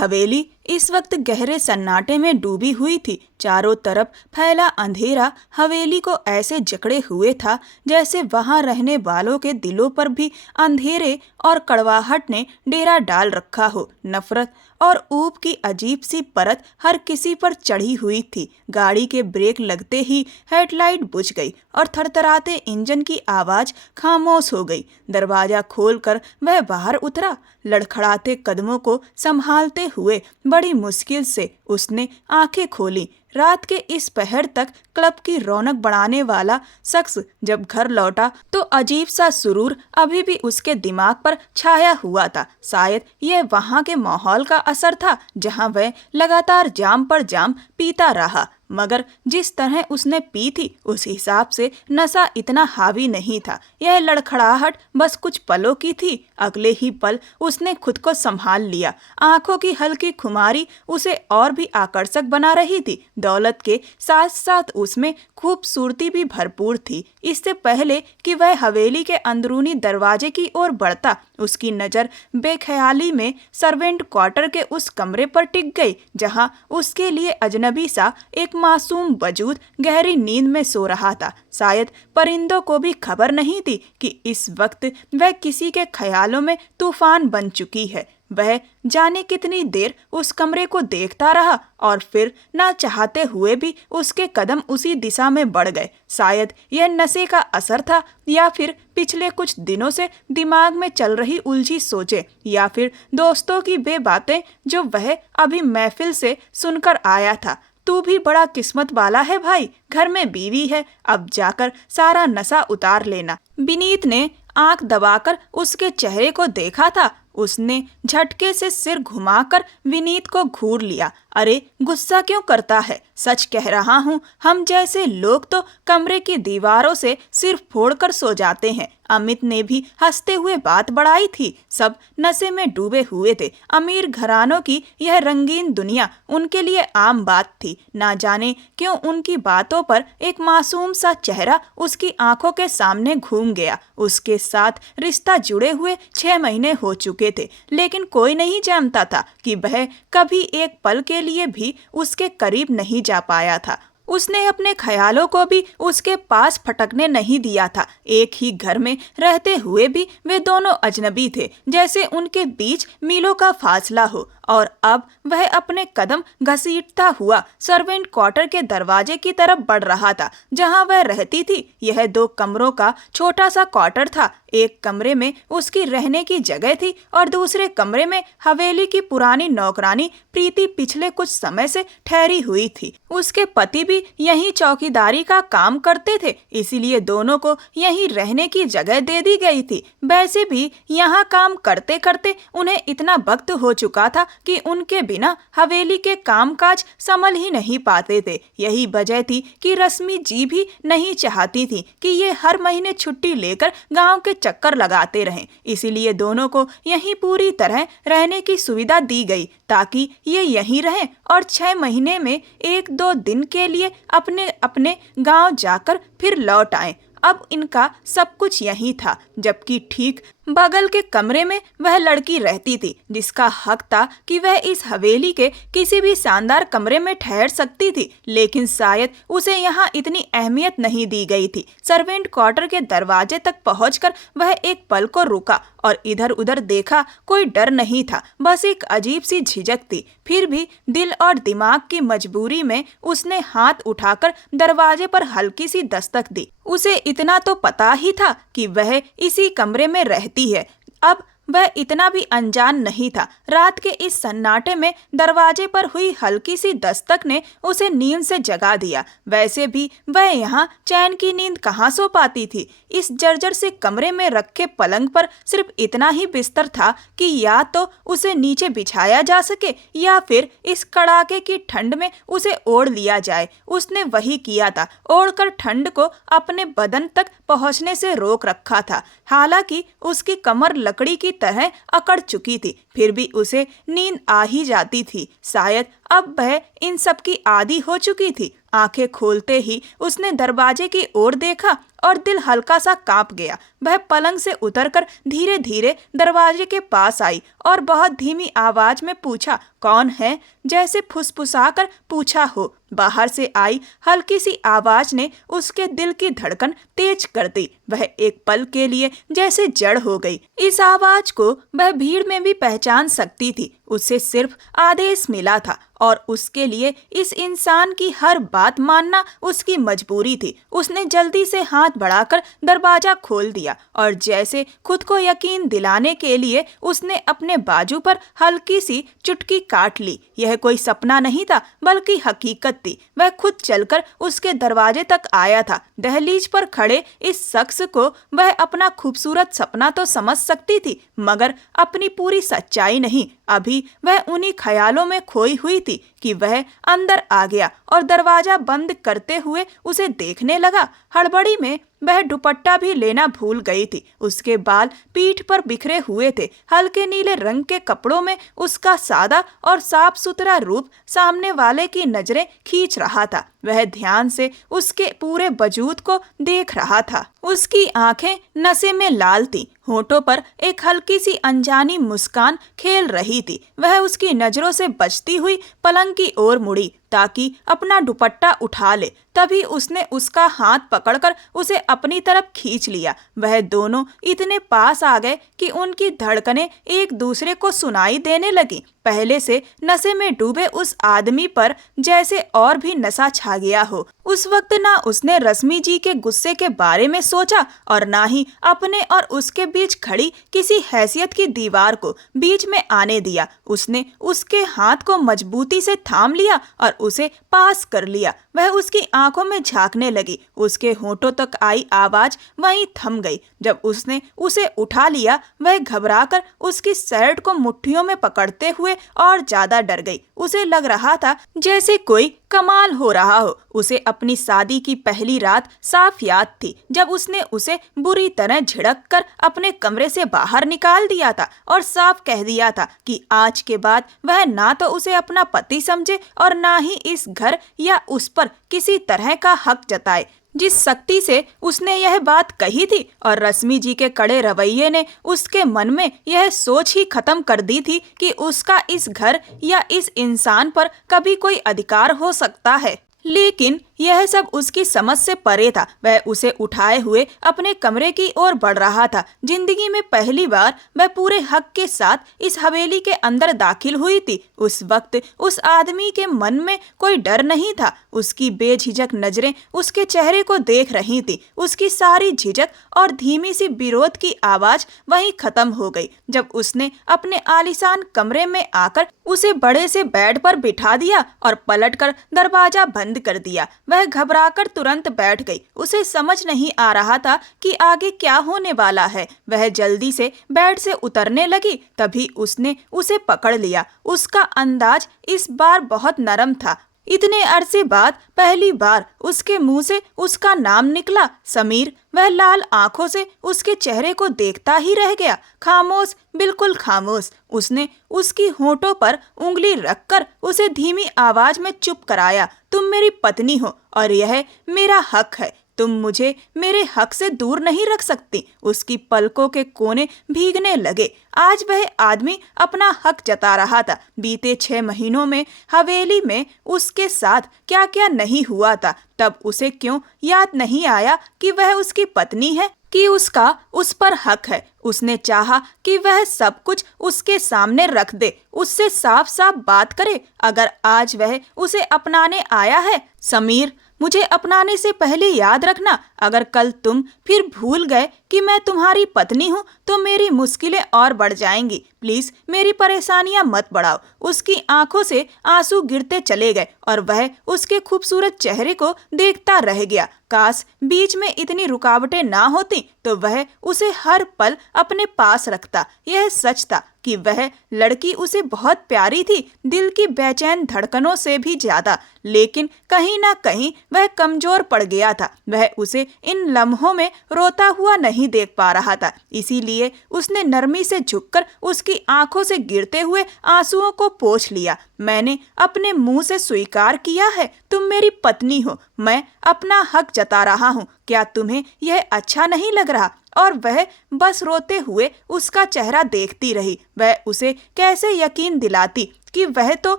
हवेली इस वक्त गहरे सन्नाटे में डूबी हुई थी। चारों तरफ फैला अंधेरा हवेली को ऐसे जकड़े हुए था जैसे वहां रहने वालों के दिलों पर भी अंधेरे और कड़वाहट ने डेरा डाल रखा हो। नफरत और ऊब की अजीब सी परत हर किसी पर चढ़ी हुई थी। गाड़ी के ब्रेक लगते ही हेडलाइट बुझ गई और थरथराते इंजन की आवाज खामोश हो गई। दरवाजा खोलकर वह बाहर उतरा। लड़खड़ाते कदमों को संभालते हुए बड़ी मुश्किल से उसने आंखें खोली। रात के इस पहर तक क्लब की रौनक बढ़ाने वाला शख्स जब घर लौटा तो अजीब सा सुरूर अभी भी उसके दिमाग पर छाया हुआ था। शायद यह वहां के माहौल का असर था जहां वह लगातार जाम पर जाम पीता रहा, मगर जिस तरह उसने पी थी उस हिसाब से नशा इतना हावी नहीं था। यह लड़खड़ाहट बस कुछ पलों की थी। अगले ही पल उसने खुद को संभाल लिया। आंखों की हल्की खुमारी उसे और भी आकर्षक बना रही थी। दौलत के साथ साथ उसमें खूबसूरती भी भरपूर थी। इससे पहले कि वह हवेली के अंदरूनी दरवाजे की ओर बढ़ता, उसकी नज़र बेख्याली में सर्वेंट क्वार्टर के उस कमरे पर टिक गई जहां उसके लिए अजनबी सा एक मासूम वजूद गहरी नींद में सो रहा था। शायद परिंदों को भी खबर नहीं थी कि इस वक्त वह किसी के ख्यालों में तूफान बन चुकी है। वह जाने कितनी देर उस कमरे को देखता रहा और फिर ना चाहते हुए भी उसके कदम उसी दिशा में बढ़ गए। शायद यह नशे का असर था, या फिर पिछले कुछ दिनों से दिमाग में चल रही उलझी सोचें, या फिर दोस्तों की वे बातें जो वह अभी महफिल से सुनकर आया था। तू भी बड़ा किस्मत वाला है भाई, घर में बीवी है, अब जाकर सारा नशा उतार लेना। विनीत ने आंख दबाकर उसके चेहरे को देखा था। उसने झटके से सिर घुमाकर विनीत को घूर लिया। अरे गुस्सा क्यों करता है, सच कह रहा हूँ, हम जैसे लोग तो कमरे की दीवारों से सिर फोड़कर सो जाते हैं। अमित ने भी हंसते हुए बात बढ़ाई थी। सब नशे में डूबे हुए थे। अमीर घरानों की यह रंगीन दुनिया उनके लिए आम बात थी। ना जाने क्यों उनकी बातों पर एक मासूम सा चेहरा उसकी आंखों के सामने घूम गया। उसके साथ रिश्ता जुड़े हुए 6 महीने हो चुके थे, लेकिन कोई नहीं जानता था कि वह कभी एक पल के लिए भी उसके करीब नहीं जा पाया था। उसने अपने ख्यालों को भी उसके पास फटकने नहीं दिया था। एक ही घर में रहते हुए भी वे दोनों अजनबी थे, जैसे उनके बीच मीलों का फासला हो। और अब वह अपने कदम घसीटता हुआ सर्वेंट क्वार्टर के दरवाजे की तरफ बढ़ रहा था जहां वह रहती थी। यह 2 कमरों का छोटा सा क्वार्टर था। एक कमरे में उसकी रहने की जगह थी और दूसरे कमरे में हवेली की पुरानी नौकरानी प्रीति पिछले कुछ समय से ठहरी हुई थी। उसके पति भी यहीं चौकीदारी का काम करते थे, इसीलिए दोनों को यहीं रहने की जगह दे दी गई थी। वैसे भी यहाँ काम करते करते उन्हें इतना वक्त हो चुका था कि उनके बिना हवेली के कामकाज संभल ही नहीं पाते थे। यही वजह थी कि रश्मि जी भी नहीं चाहती थी कि ये हर महीने छुट्टी लेकर गांव के चक्कर लगाते रहें। इसीलिए दोनों को यहीं पूरी तरह रहने की सुविधा दी गई ताकि ये यहीं रहें और 6 महीने में 1-2 दिन के लिए अपने अपने गांव जाकर फिर लौट आएं। अब इनका सब कुछ यही था, जबकि ठीक बगल के कमरे में वह लड़की रहती थी जिसका हक था कि वह इस हवेली के किसी भी शानदार कमरे में ठहर सकती थी, लेकिन शायद उसे यहाँ इतनी अहमियत नहीं दी गई थी। सर्वेंट क्वार्टर के दरवाजे तक पहुंचकर वह एक पल को रुका और इधर उधर देखा। कोई डर नहीं था, बस एक अजीब सी झिझक थी। फिर भी दिल और दिमाग की मजबूरी में उसने हाथ उठाकर दरवाजे पर हल्की सी दस्तक दी। उसे इतना तो पता ही था कि वह इसी कमरे में रहती है। अब वह इतना भी अनजान नहीं था। रात के इस सन्नाटे में दरवाजे पर हुई हल्की सी दस्तक ने उसे नींद से जगा दिया। वैसे भी वह यहाँ चैन की नींद कहाँ सो पाती थी। इस जर्जर से कमरे में रखे पलंग पर सिर्फ इतना ही बिस्तर था कि या तो उसे नीचे बिछाया जा सके या फिर इस कड़ाके की ठंड में उसे ओढ़ लिया जाए। उसने वही किया था, ओढ़कर ठंड को अपने बदन तक पहुँचने से रोक रखा था। हालांकि उसकी कमर लकड़ी की तरह अकड़ चुकी थी, फिर भी उसे नींद आ ही जाती थी। शायद अब वह इन सब की आदी हो चुकी थी। आंखें खोलते ही उसने दरवाजे की ओर देखा और दिल हल्का सा कांप गया। वह पलंग से उतरकर धीरे धीरे दरवाजे के पास आई और बहुत धीमी आवाज में पूछा, कौन है? जैसे फुसफुसाकर पूछा हो। बाहर से आई हल्की सी आवाज ने उसके दिल की धड़कन तेज कर दी। वह एक पल के लिए जैसे जड़ हो गई। इस आवाज को वह भीड़ में भी पहचान सकती थी। उसे सिर्फ आदेश मिला था और उसके लिए इस इंसान की हर बात मानना उसकी मजबूरी थी। उसने जल्दी से हाथ बढ़ाकर दरवाजा खोल दिया और जैसे खुद को यकीन दिलाने के लिए उसने अपने बाजू पर हल्की सी चुटकी काट ली। यह कोई सपना नहीं था बल्कि हकीकत थी। वह खुद चलकर उसके दरवाजे तक आया था। दहलीज पर खड़े इस शख्स को वह अपना खूबसूरत सपना तो समझ सकती थी, मगर अपनी पूरी सच्चाई नहीं। अभी वह उन्हीं ख्यालों में खोई हुई थी कि वह अंदर आ गया और दरवाजा बंद करते हुए उसे देखने लगा। हड़बड़ी में वह दुपट्टा भी लेना भूल गई थी। उसके बाल पीठ पर बिखरे हुए थे। हल्के नीले रंग के कपड़ों में उसका सादा और साफ सुथरा रूप सामने वाले की नजरें खींच रहा था। वह ध्यान से उसके पूरे वजूद को देख रहा था। उसकी आंखें नशे में लाल थी। होठों पर एक हल्की सी अनजानी मुस्कान खेल रही थी। वह उसकी नजरों से बचती हुई पलंग की ओर मुड़ी ताकि अपना दुपट्टा उठा ले। तभी उसने उसका हाथ पकड़कर उसे अपनी तरफ खींच लिया। वह दोनों इतने पास आ गए कि उनकी धड़कनें एक दूसरे को सुनाई देने लगी। पहले से नशे में डूबे उस आदमी पर जैसे और भी नशा छा गया हो। उस वक्त ना उसने रश्मि जी के गुस्से के बारे में सोचा और ना ही अपने और उसके बीच खड़ी किसी हैसियत की दीवार को बीच में आने दिया। उसने उसके हाथ को मजबूती से थाम लिया और उसे पास कर लिया। वह उसकी आंखों में झांकने लगी। उसके होठों तक आई आवाज वहीं थम गई। जब उसने उसे उठा लिया, वह घबराकर उसकी शर्ट को मुट्ठियों में पकड़ते हुए और ज्यादा डर गई। उसे लग रहा था जैसे कोई कमाल हो रहा हो। उसे अपनी शादी की पहली रात साफ याद थी जब उसने उसे बुरी तरह झिड़क कर अपने कमरे से बाहर निकाल दिया था और साफ कह दिया था कि आज के बाद वह ना तो उसे अपना पति समझे और ना ही इस घर या उस पर किसी तरह का हक जताए। जिस सख्ती से उसने यह बात कही थी और रश्मि जी के कड़े रवैये ने उसके मन में यह सोच ही खत्म कर दी थी कि उसका इस घर या इस इंसान पर कभी कोई अधिकार हो सकता है। लेकिन यह सब उसकी समझ से परे था। वह उसे उठाए हुए अपने कमरे की ओर बढ़ रहा था। जिंदगी में पहली बार वह पूरे हक के साथ इस हवेली के अंदर दाखिल हुई थी। उस वक्त उस आदमी के मन में कोई डर नहीं था। उसकी बेझिझक नजरें उसके चेहरे को देख रही थी। उसकी सारी झिझक और धीमी सी विरोध की आवाज वहीं खत्म हो गई जब उसने अपने आलीशान कमरे में आकर उसे बड़े से बेड पर बिठा दिया और पलटकर दरवाजा बंद कर दिया। वह घबराकर तुरंत बैठ गई। उसे समझ नहीं आ रहा था कि आगे क्या होने वाला है। वह जल्दी से बेड से उतरने लगी, तभी उसने उसे पकड़ लिया। उसका अंदाज इस बार बहुत नरम था। इतने अरसे बाद पहली बार उसके मुंह से उसका नाम निकला, समीर। वह लाल आंखों से उसके चेहरे को देखता ही रह गया, खामोश, बिल्कुल खामोश। उसने उसकी होठों पर उंगली रखकर उसे धीमी आवाज में चुप कराया। तुम मेरी पत्नी हो और यह मेरा हक है। तुम मुझे मेरे हक से दूर नहीं रख सकती। उसकी पलकों के कोने भीगने लगे। आज वह आदमी अपना हक जता रहा था। बीते 6 महीनों में हवेली में उसके साथ क्या क्या नहीं हुआ था। तब उसे क्यों याद नहीं आया कि वह उसकी पत्नी है, कि उसका उस पर हक है। उसने चाहा कि वह सब कुछ उसके सामने रख दे, उससे साफ साफ बात करे। अगर आज वह उसे अपनाने आया है, समीर, मुझे अपनाने से पहले याद रखना, अगर कल तुम फिर भूल गए कि मैं तुम्हारी पत्नी हूँ तो मेरी मुश्किलें और बढ़ जाएंगी। प्लीज मेरी परेशानियां मत बढ़ाओ। उसकी आंखों से आंसू गिरते चले गए और वह उसके खूबसूरत चेहरे को देखता रह गया। काश बीच में इतनी रुकावटें ना होती तो वह उसे हर पल अपने पास रखता। यह सच था कि वह लड़की उसे बहुत प्यारी थी, दिल की बेचैन धड़कनों से भी ज्यादा। लेकिन कहीं ना कहीं वह कमजोर पड़ गया था। वह उसे इन लम्हों में रोता हुआ नहीं देख पा रहा था। इसीलिए उसने नरमी से झुककर उसकी आंखों से गिरते हुए आंसुओं को पोंछ लिया। मैंने अपने मुंह से स्वीकार किया है, तुम मेरी पत्नी हो। मैं अपना हक जता रहा हूँ। क्या तुम्हें यह अच्छा नहीं लग रहा? और वह बस रोते हुए उसका चेहरा देखती रही। वह उसे कैसे यकीन दिलाती कि वह तो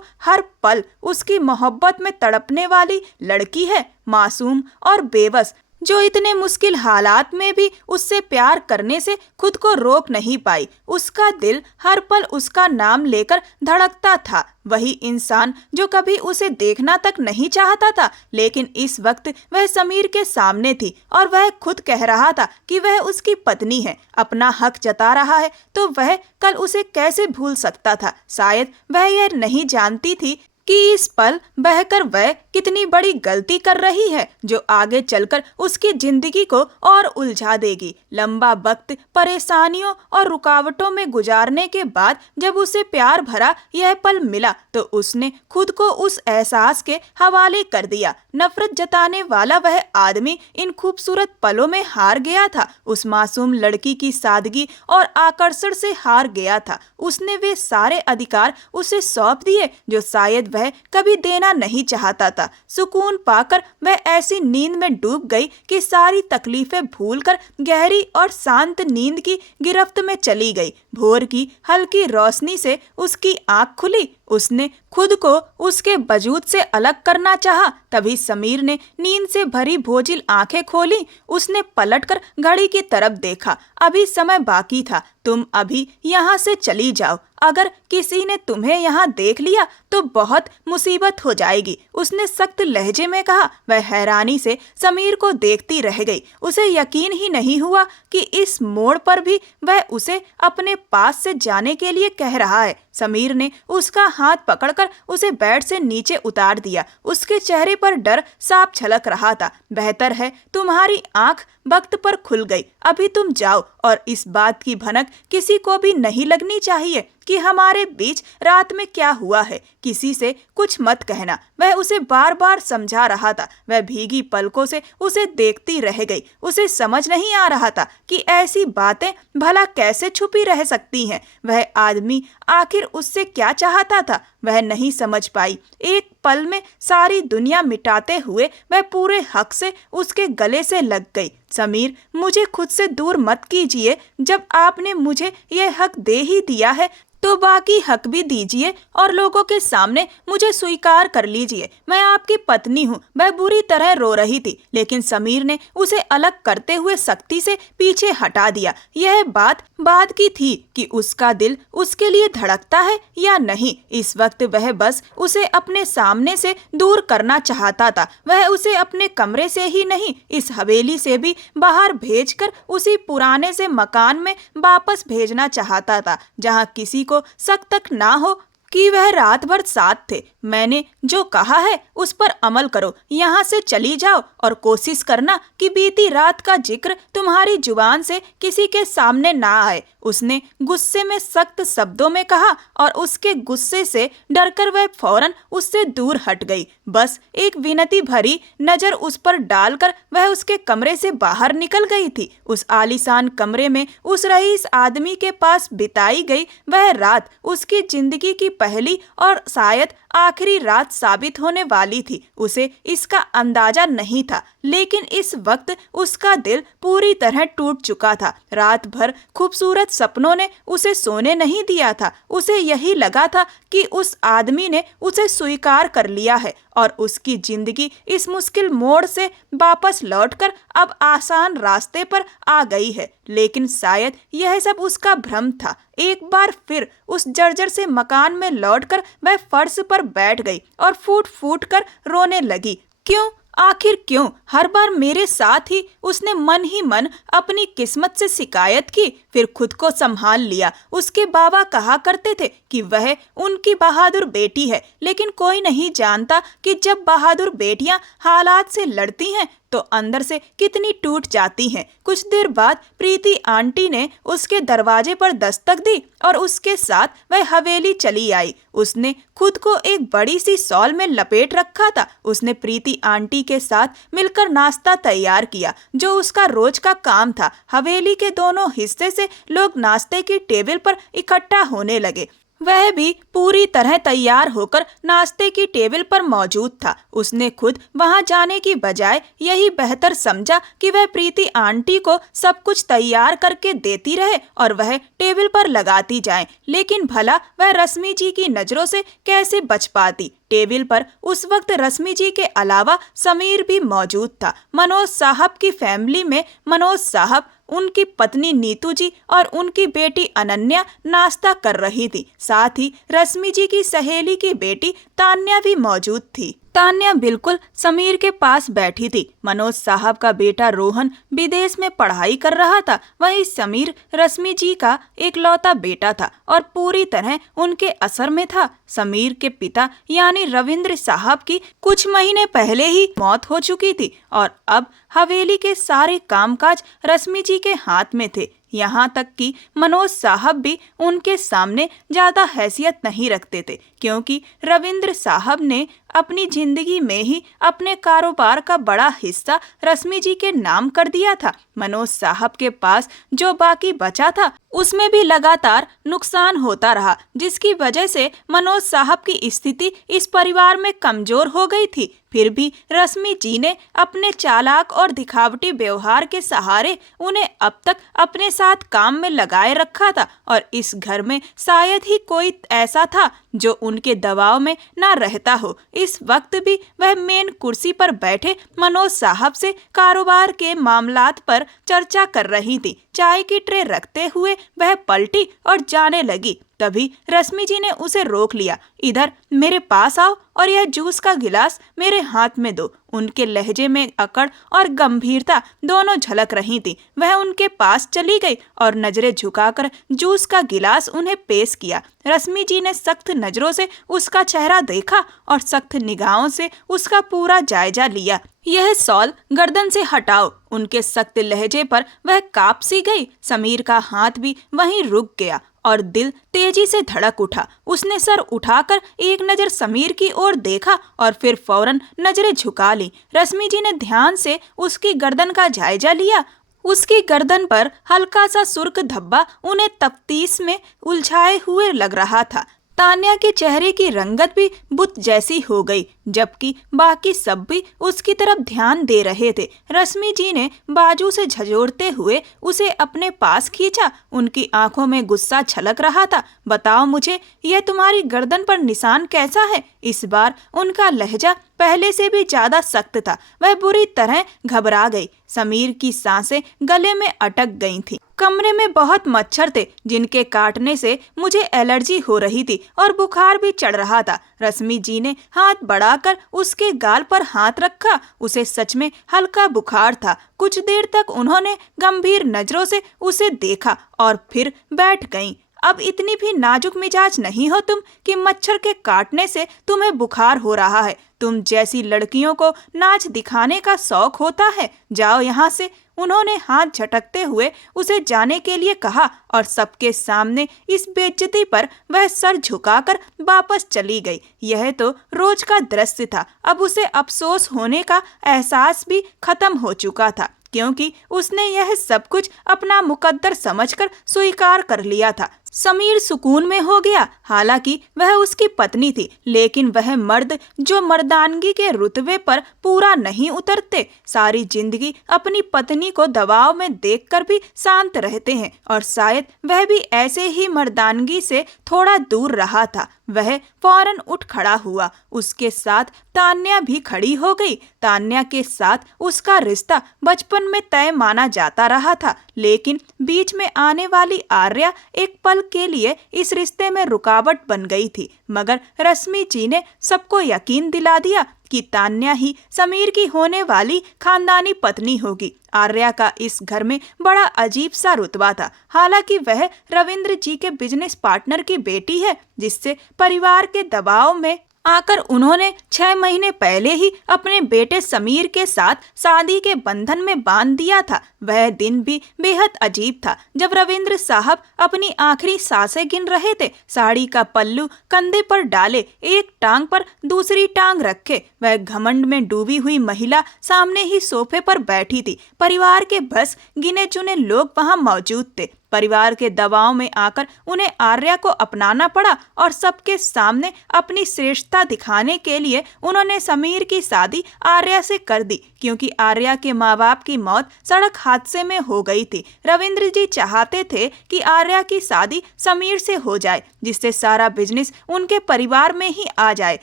हर पल उसकी मोहब्बत में तड़पने वाली लड़की है, मासूम और बेबस, जो इतने मुश्किल हालात में भी उससे प्यार करने से खुद को रोक नहीं पाई। उसका दिल हर पल उसका नाम लेकर धड़कता था। वही इंसान जो कभी उसे देखना तक नहीं चाहता था, लेकिन इस वक्त वह समीर के सामने थी और वह खुद कह रहा था कि वह उसकी पत्नी है, अपना हक जता रहा है, तो वह कल उसे कैसे भूल सकता था। शायद वह यह नहीं जानती थी कि इस पल बहकर वह कितनी बड़ी गलती कर रही है, जो आगे चलकर उसकी जिंदगी को और उलझा देगी। लंबा वक्त परेशानियों और रुकावटों में गुजारने के बाद जब उसे प्यार भरा यह पल मिला, तो उसने खुद को उस एहसास के हवाले कर दिया। नफरत जताने वाला वह आदमी इन खूबसूरत पलों में हार गया था। उस मासूम लड़की की सादगी और आकर्षण से हार गया था। उसने वे सारे अधिकार उसे सौंप दिए जो शायद वह कभी देना नहीं चाहता था। सुकून पाकर वह ऐसी नींद में डूब गई कि सारी तकलीफें भूलकर गहरी और शांत नींद की गिरफ्त में चली गई। भोर की हल्की रोशनी से उसकी आंख खुली। उसने खुद को उसके वजूद से अलग करना चाहा। तभी समीर ने नींद से भरी बोझिल आंखें खोली। उसने पलटकर घड़ी की तरफ देखा। अभी समय बाकी था। तुम अभी यहाँ से चली जाओ। अगर किसी ने तुम्हें यहाँ देख लिया तो बहुत मुसीबत हो जाएगी, उसने सख्त लहजे में कहा। वह हैरानी से समीर को देखती रह गई। उसे यकीन ही नहीं हुआ कि इस मोड़ पर भी वह उसे अपने पास से जाने के लिए कह रहा है। समीर ने उसका हाथ पकड़कर उसे बेड से नीचे उतार दिया। उसके चेहरे पर डर साफ झलक रहा था। बेहतर है तुम्हारी आंख वक्त पर खुल गई। अभी तुम जाओ और इस बात की भनक किसी को भी नहीं लगनी चाहिए कि हमारे बीच रात में क्या हुआ है। किसी से कुछ मत कहना, वह उसे बार बार समझा रहा था। वह भीगी पलकों से उसे देखती रह गई। उसे समझ नहीं आ रहा था कि ऐसी बातें भला कैसे छुपी रह सकती हैं। वह आदमी आखिर उससे क्या चाहता था, वह नहीं समझ पाई। एक पल में सारी दुनिया मिटाते हुए वह पूरे हक से उसके गले से लग गई। समीर, मुझे खुद से दूर मत कीजिए। जब आपने मुझे यह हक दे ही दिया है तो बाकी हक भी दीजिए और लोगों के सामने मुझे स्वीकार कर लीजिए। मैं आपकी पत्नी हूँ। वह बुरी तरह रो रही थी, लेकिन समीर ने उसे अलग करते हुए सख्ती से पीछे हटा दिया। यह बात बाद की थी कि उसका दिल उसके लिए धड़कता है या नहीं। इस वक्त वह बस उसे अपने सामने से दूर करना चाहता था। वह उसे अपने कमरे से ही नहीं, इस हवेली से भी बाहर भेजकर उसी पुराने से मकान में वापस भेजना चाहता था, जहाँ किसी को शक तक ना हो कि वह रात भर साथ थे। मैंने जो कहा है उस पर अमल करो। यहाँ से चली जाओ और कोशिश करना कि बीती रात का जिक्र तुम्हारी जुबान से किसी के सामने ना आए। उसने गुस्से में सख्त शब्दों में कहा और उसके गुस्से से डरकर वह फौरन उससे दूर हट गई। बस एक विनती भरी नजर उस पर डालकर वह उसके कमरे से बाहर निकल गई थी। उस आलीशान कमरे में उस रईस आदमी के पास बिताई गई वह रात उसकी जिंदगी की पहली और शायद आखिरी रात साबित होने वाली थी। उसे इसका अंदाजा नहीं था, लेकिन इस वक्त उसका दिल पूरी तरह टूट चुका था। रात भर खूबसूरत सपनों ने उसे सोने नहीं दिया था। उसे यही लगा था कि उस आदमी ने उसे स्वीकार कर लिया है और उसकी जिंदगी इस मुश्किल मोड़ से वापस लौटकर अब आसान रास्ते पर आ गई है। लेकिन शायद यह सब उसका भ्रम था। एक बार फिर उस जर्जर से मकान में लौटकर वह फर्श पर बैठ गई और फूट फूट कर रोने लगी। क्यों, आखिर क्यों हर बार मेरे साथ ही? उसने मन ही मन अपनी किस्मत से शिकायत की, फिर खुद को संभाल लिया। उसके बाबा कहा करते थे कि वह उनकी बहादुर बेटी है, लेकिन कोई नहीं जानता कि जब बहादुर बेटियां हालात से लड़ती हैं तो अंदर से कितनी टूट जाती हैं। कुछ देर बाद प्रीति आंटी ने उसके दरवाजे पर दस्तक दी और उसके साथ वह हवेली चली आई। उसने खुद को एक बड़ी सी शॉल में लपेट रखा था। उसने प्रीति आंटी के साथ मिलकर नाश्ता तैयार किया, जो उसका रोज का काम था। हवेली के दोनों हिस्से से लोग नाश्ते की टेबल पर इकट्ठा होने लगे। वह भी पूरी तरह तैयार होकर नाश्ते की टेबल पर मौजूद था। उसने खुद वहां जाने की बजाय यही बेहतर समझा कि वह प्रीति आंटी को सब कुछ तैयार करके देती रहे और वह टेबल पर लगाती जाए। लेकिन भला वह रश्मि जी की नजरों से कैसे बच पाती। टेबल पर उस वक्त रश्मि जी के अलावा समीर भी मौजूद था। मनोज साहब की फैमिली में मनोज साहब, उनकी पत्नी नीतू जी और उनकी बेटी अनन्या नाश्ता कर रही थी। साथ ही रश्मि जी की सहेली की बेटी तान्या भी मौजूद थी। तान्या बिल्कुल समीर के पास बैठी थी। मनोज साहब का बेटा रोहन विदेश में पढ़ाई कर रहा था। वहीं समीर रश्मि जी का एकलौता बेटा था और पूरी तरह उनके असर में था। समीर के पिता यानी रविंद्र साहब की कुछ महीने पहले ही मौत हो चुकी थी और अब हवेली के सारे कामकाज रश्मि जी के हाथ में थे। यहाँ तक कि मनोज साहब भी उनके सामने ज्यादा हैसियत नहीं रखते थे, क्योंकि रविंद्र साहब ने अपनी जिंदगी में ही अपने कारोबार का बड़ा हिस्सा रश्मि जी के नाम कर दिया था। मनोज साहब के पास जो बाकी बचा था उसमें भी लगातार नुकसान होता रहा, जिसकी वजह से मनोज साहब की स्थिति इस परिवार में कमजोर हो गई थी। फिर भी रश्मि जी ने अपने चालाक और दिखावटी व्यवहार के सहारे उन्हें अब तक अपने साथ काम में लगाए रखा था और इस घर में शायद ही कोई ऐसा था जो उनके दबाव में ना रहता हो। इस वक्त भी वह मेन कुर्सी पर बैठे मनोज साहब से कारोबार के मामलात पर चर्चा कर रही थी। चाय की ट्रे रखते हुए वह पलटी और जाने लगी। तभी रश्मि जी ने उसे रोक लिया। इधर मेरे पास आओ और यह जूस का गिलास मेरे हाथ में दो। उनके लहजे में अकड़ और गंभीरता दोनों झलक रही थी। वह उनके पास चली गई और नजरें झुकाकर जूस का गिलास उन्हें पेश किया। रश्मि जी ने सख्त नजरों से उसका चेहरा देखा और सख्त निगाहों से उसका पूरा जायजा लिया। यह सॉल गर्दन से हटाओ। उनके सख्त लहजे पर वह कांप सी गई। समीर का हाथ भी वहीं रुक गया और दिल तेजी से धड़क उठा। उसने सर उठाकर एक नजर समीर की ओर देखा और फिर फौरन नजरें झुका ली। रश्मि जी ने ध्यान से उसकी गर्दन का जायजा लिया। उसकी गर्दन पर हल्का सा सुर्ख धब्बा उन्हें तफ्तीश में उलझाए हुए लग रहा था। तान्या के चेहरे की रंगत भी बुत जैसी हो गई, जबकि बाकी सब भी उसकी तरफ ध्यान दे रहे थे। रश्मि जी ने बाजू से झंझोड़ते हुए उसे अपने पास खींचा। उनकी आंखों में गुस्सा झलक रहा था। बताओ मुझे, यह तुम्हारी गर्दन पर निशान कैसा है? इस बार उनका लहजा पहले से भी ज्यादा सख्त था। वह बुरी तरह घबरा गई। समीर की सांसें गले में अटक गई थीं। कमरे में बहुत मच्छर थे जिनके काटने से मुझे एलर्जी हो रही थी और बुखार भी चढ़ रहा था। रश्मि जी ने हाथ बढ़ाकर उसके गाल पर हाथ रखा। उसे सच में हल्का बुखार था। कुछ देर तक उन्होंने गंभीर नजरों से उसे देखा और फिर बैठ गईं। अब इतनी भी नाजुक मिजाज नहीं हो तुम कि मच्छर के काटने से तुम्हें बुखार हो रहा है। तुम जैसी लड़कियों को नाच दिखाने का शौक होता है। जाओ यहाँ से। उन्होंने हाथ झटकते हुए उसे जाने के लिए कहा और सबके सामने इस बेइज्जती पर वह सर झुकाकर वापस चली गई। यह तो रोज का दृश्य था। अब उसे अफसोस होने का एहसास भी खत्म हो चुका था, क्योंकि उसने यह सब कुछ अपना मुकद्दर समझकर स्वीकार कर लिया था। समीर सुकून में हो गया। हालांकि वह उसकी पत्नी थी, लेकिन वह मर्द जो मर्दानगी के रुतबे पर पूरा नहीं उतरते, सारी जिंदगी अपनी पत्नी को दबाव में देखकर भी शांत रहते हैं और शायद वह भी ऐसे ही मर्दानगी से थोड़ा दूर रहा था। वह फौरन उठ खड़ा हुआ। उसके साथ तान्या भी खड़ी हो गई। तान्या के साथ उसका रिश्ता बचपन में तय माना जाता रहा था, लेकिन बीच में आने वाली आर्या एक पल के लिए इस रिश्ते में रुकावट बन गई थी। मगर रश्मि जी ने सबको यकीन दिला दिया कि तान्या ही समीर की होने वाली खानदानी पत्नी होगी। आर्या का इस घर में बड़ा अजीब सा रुतबा था। हालांकि वह रविंद्र जी के बिजनेस पार्टनर की बेटी है, जिससे परिवार के दबाव में आकर उन्होंने 6 महीने पहले ही अपने बेटे समीर के साथ शादी के बंधन में बांध दिया था। वह दिन भी बेहद अजीब था जब रविंद्र साहब अपनी आखिरी सांसें गिन रहे थे। साड़ी का पल्लू कंधे पर डाले, एक टांग पर दूसरी टांग रखे, वह घमंड में डूबी हुई महिला सामने ही सोफे पर बैठी थी। परिवार के बस गिने चुने लोग वहां मौजूद थे। परिवार के दबाव में आकर उन्हें आर्या को अपनाना पड़ा और सबके सामने अपनी श्रेष्ठता दिखाने के लिए उन्होंने समीर की शादी आर्या से कर दी, क्योंकि आर्या के माँ बाप की मौत सड़क हादसे में हो गई थी। रविंद्र जी चाहते थे कि आर्या की शादी समीर से हो जाए, जिससे सारा बिजनेस उनके परिवार में ही आ जाए।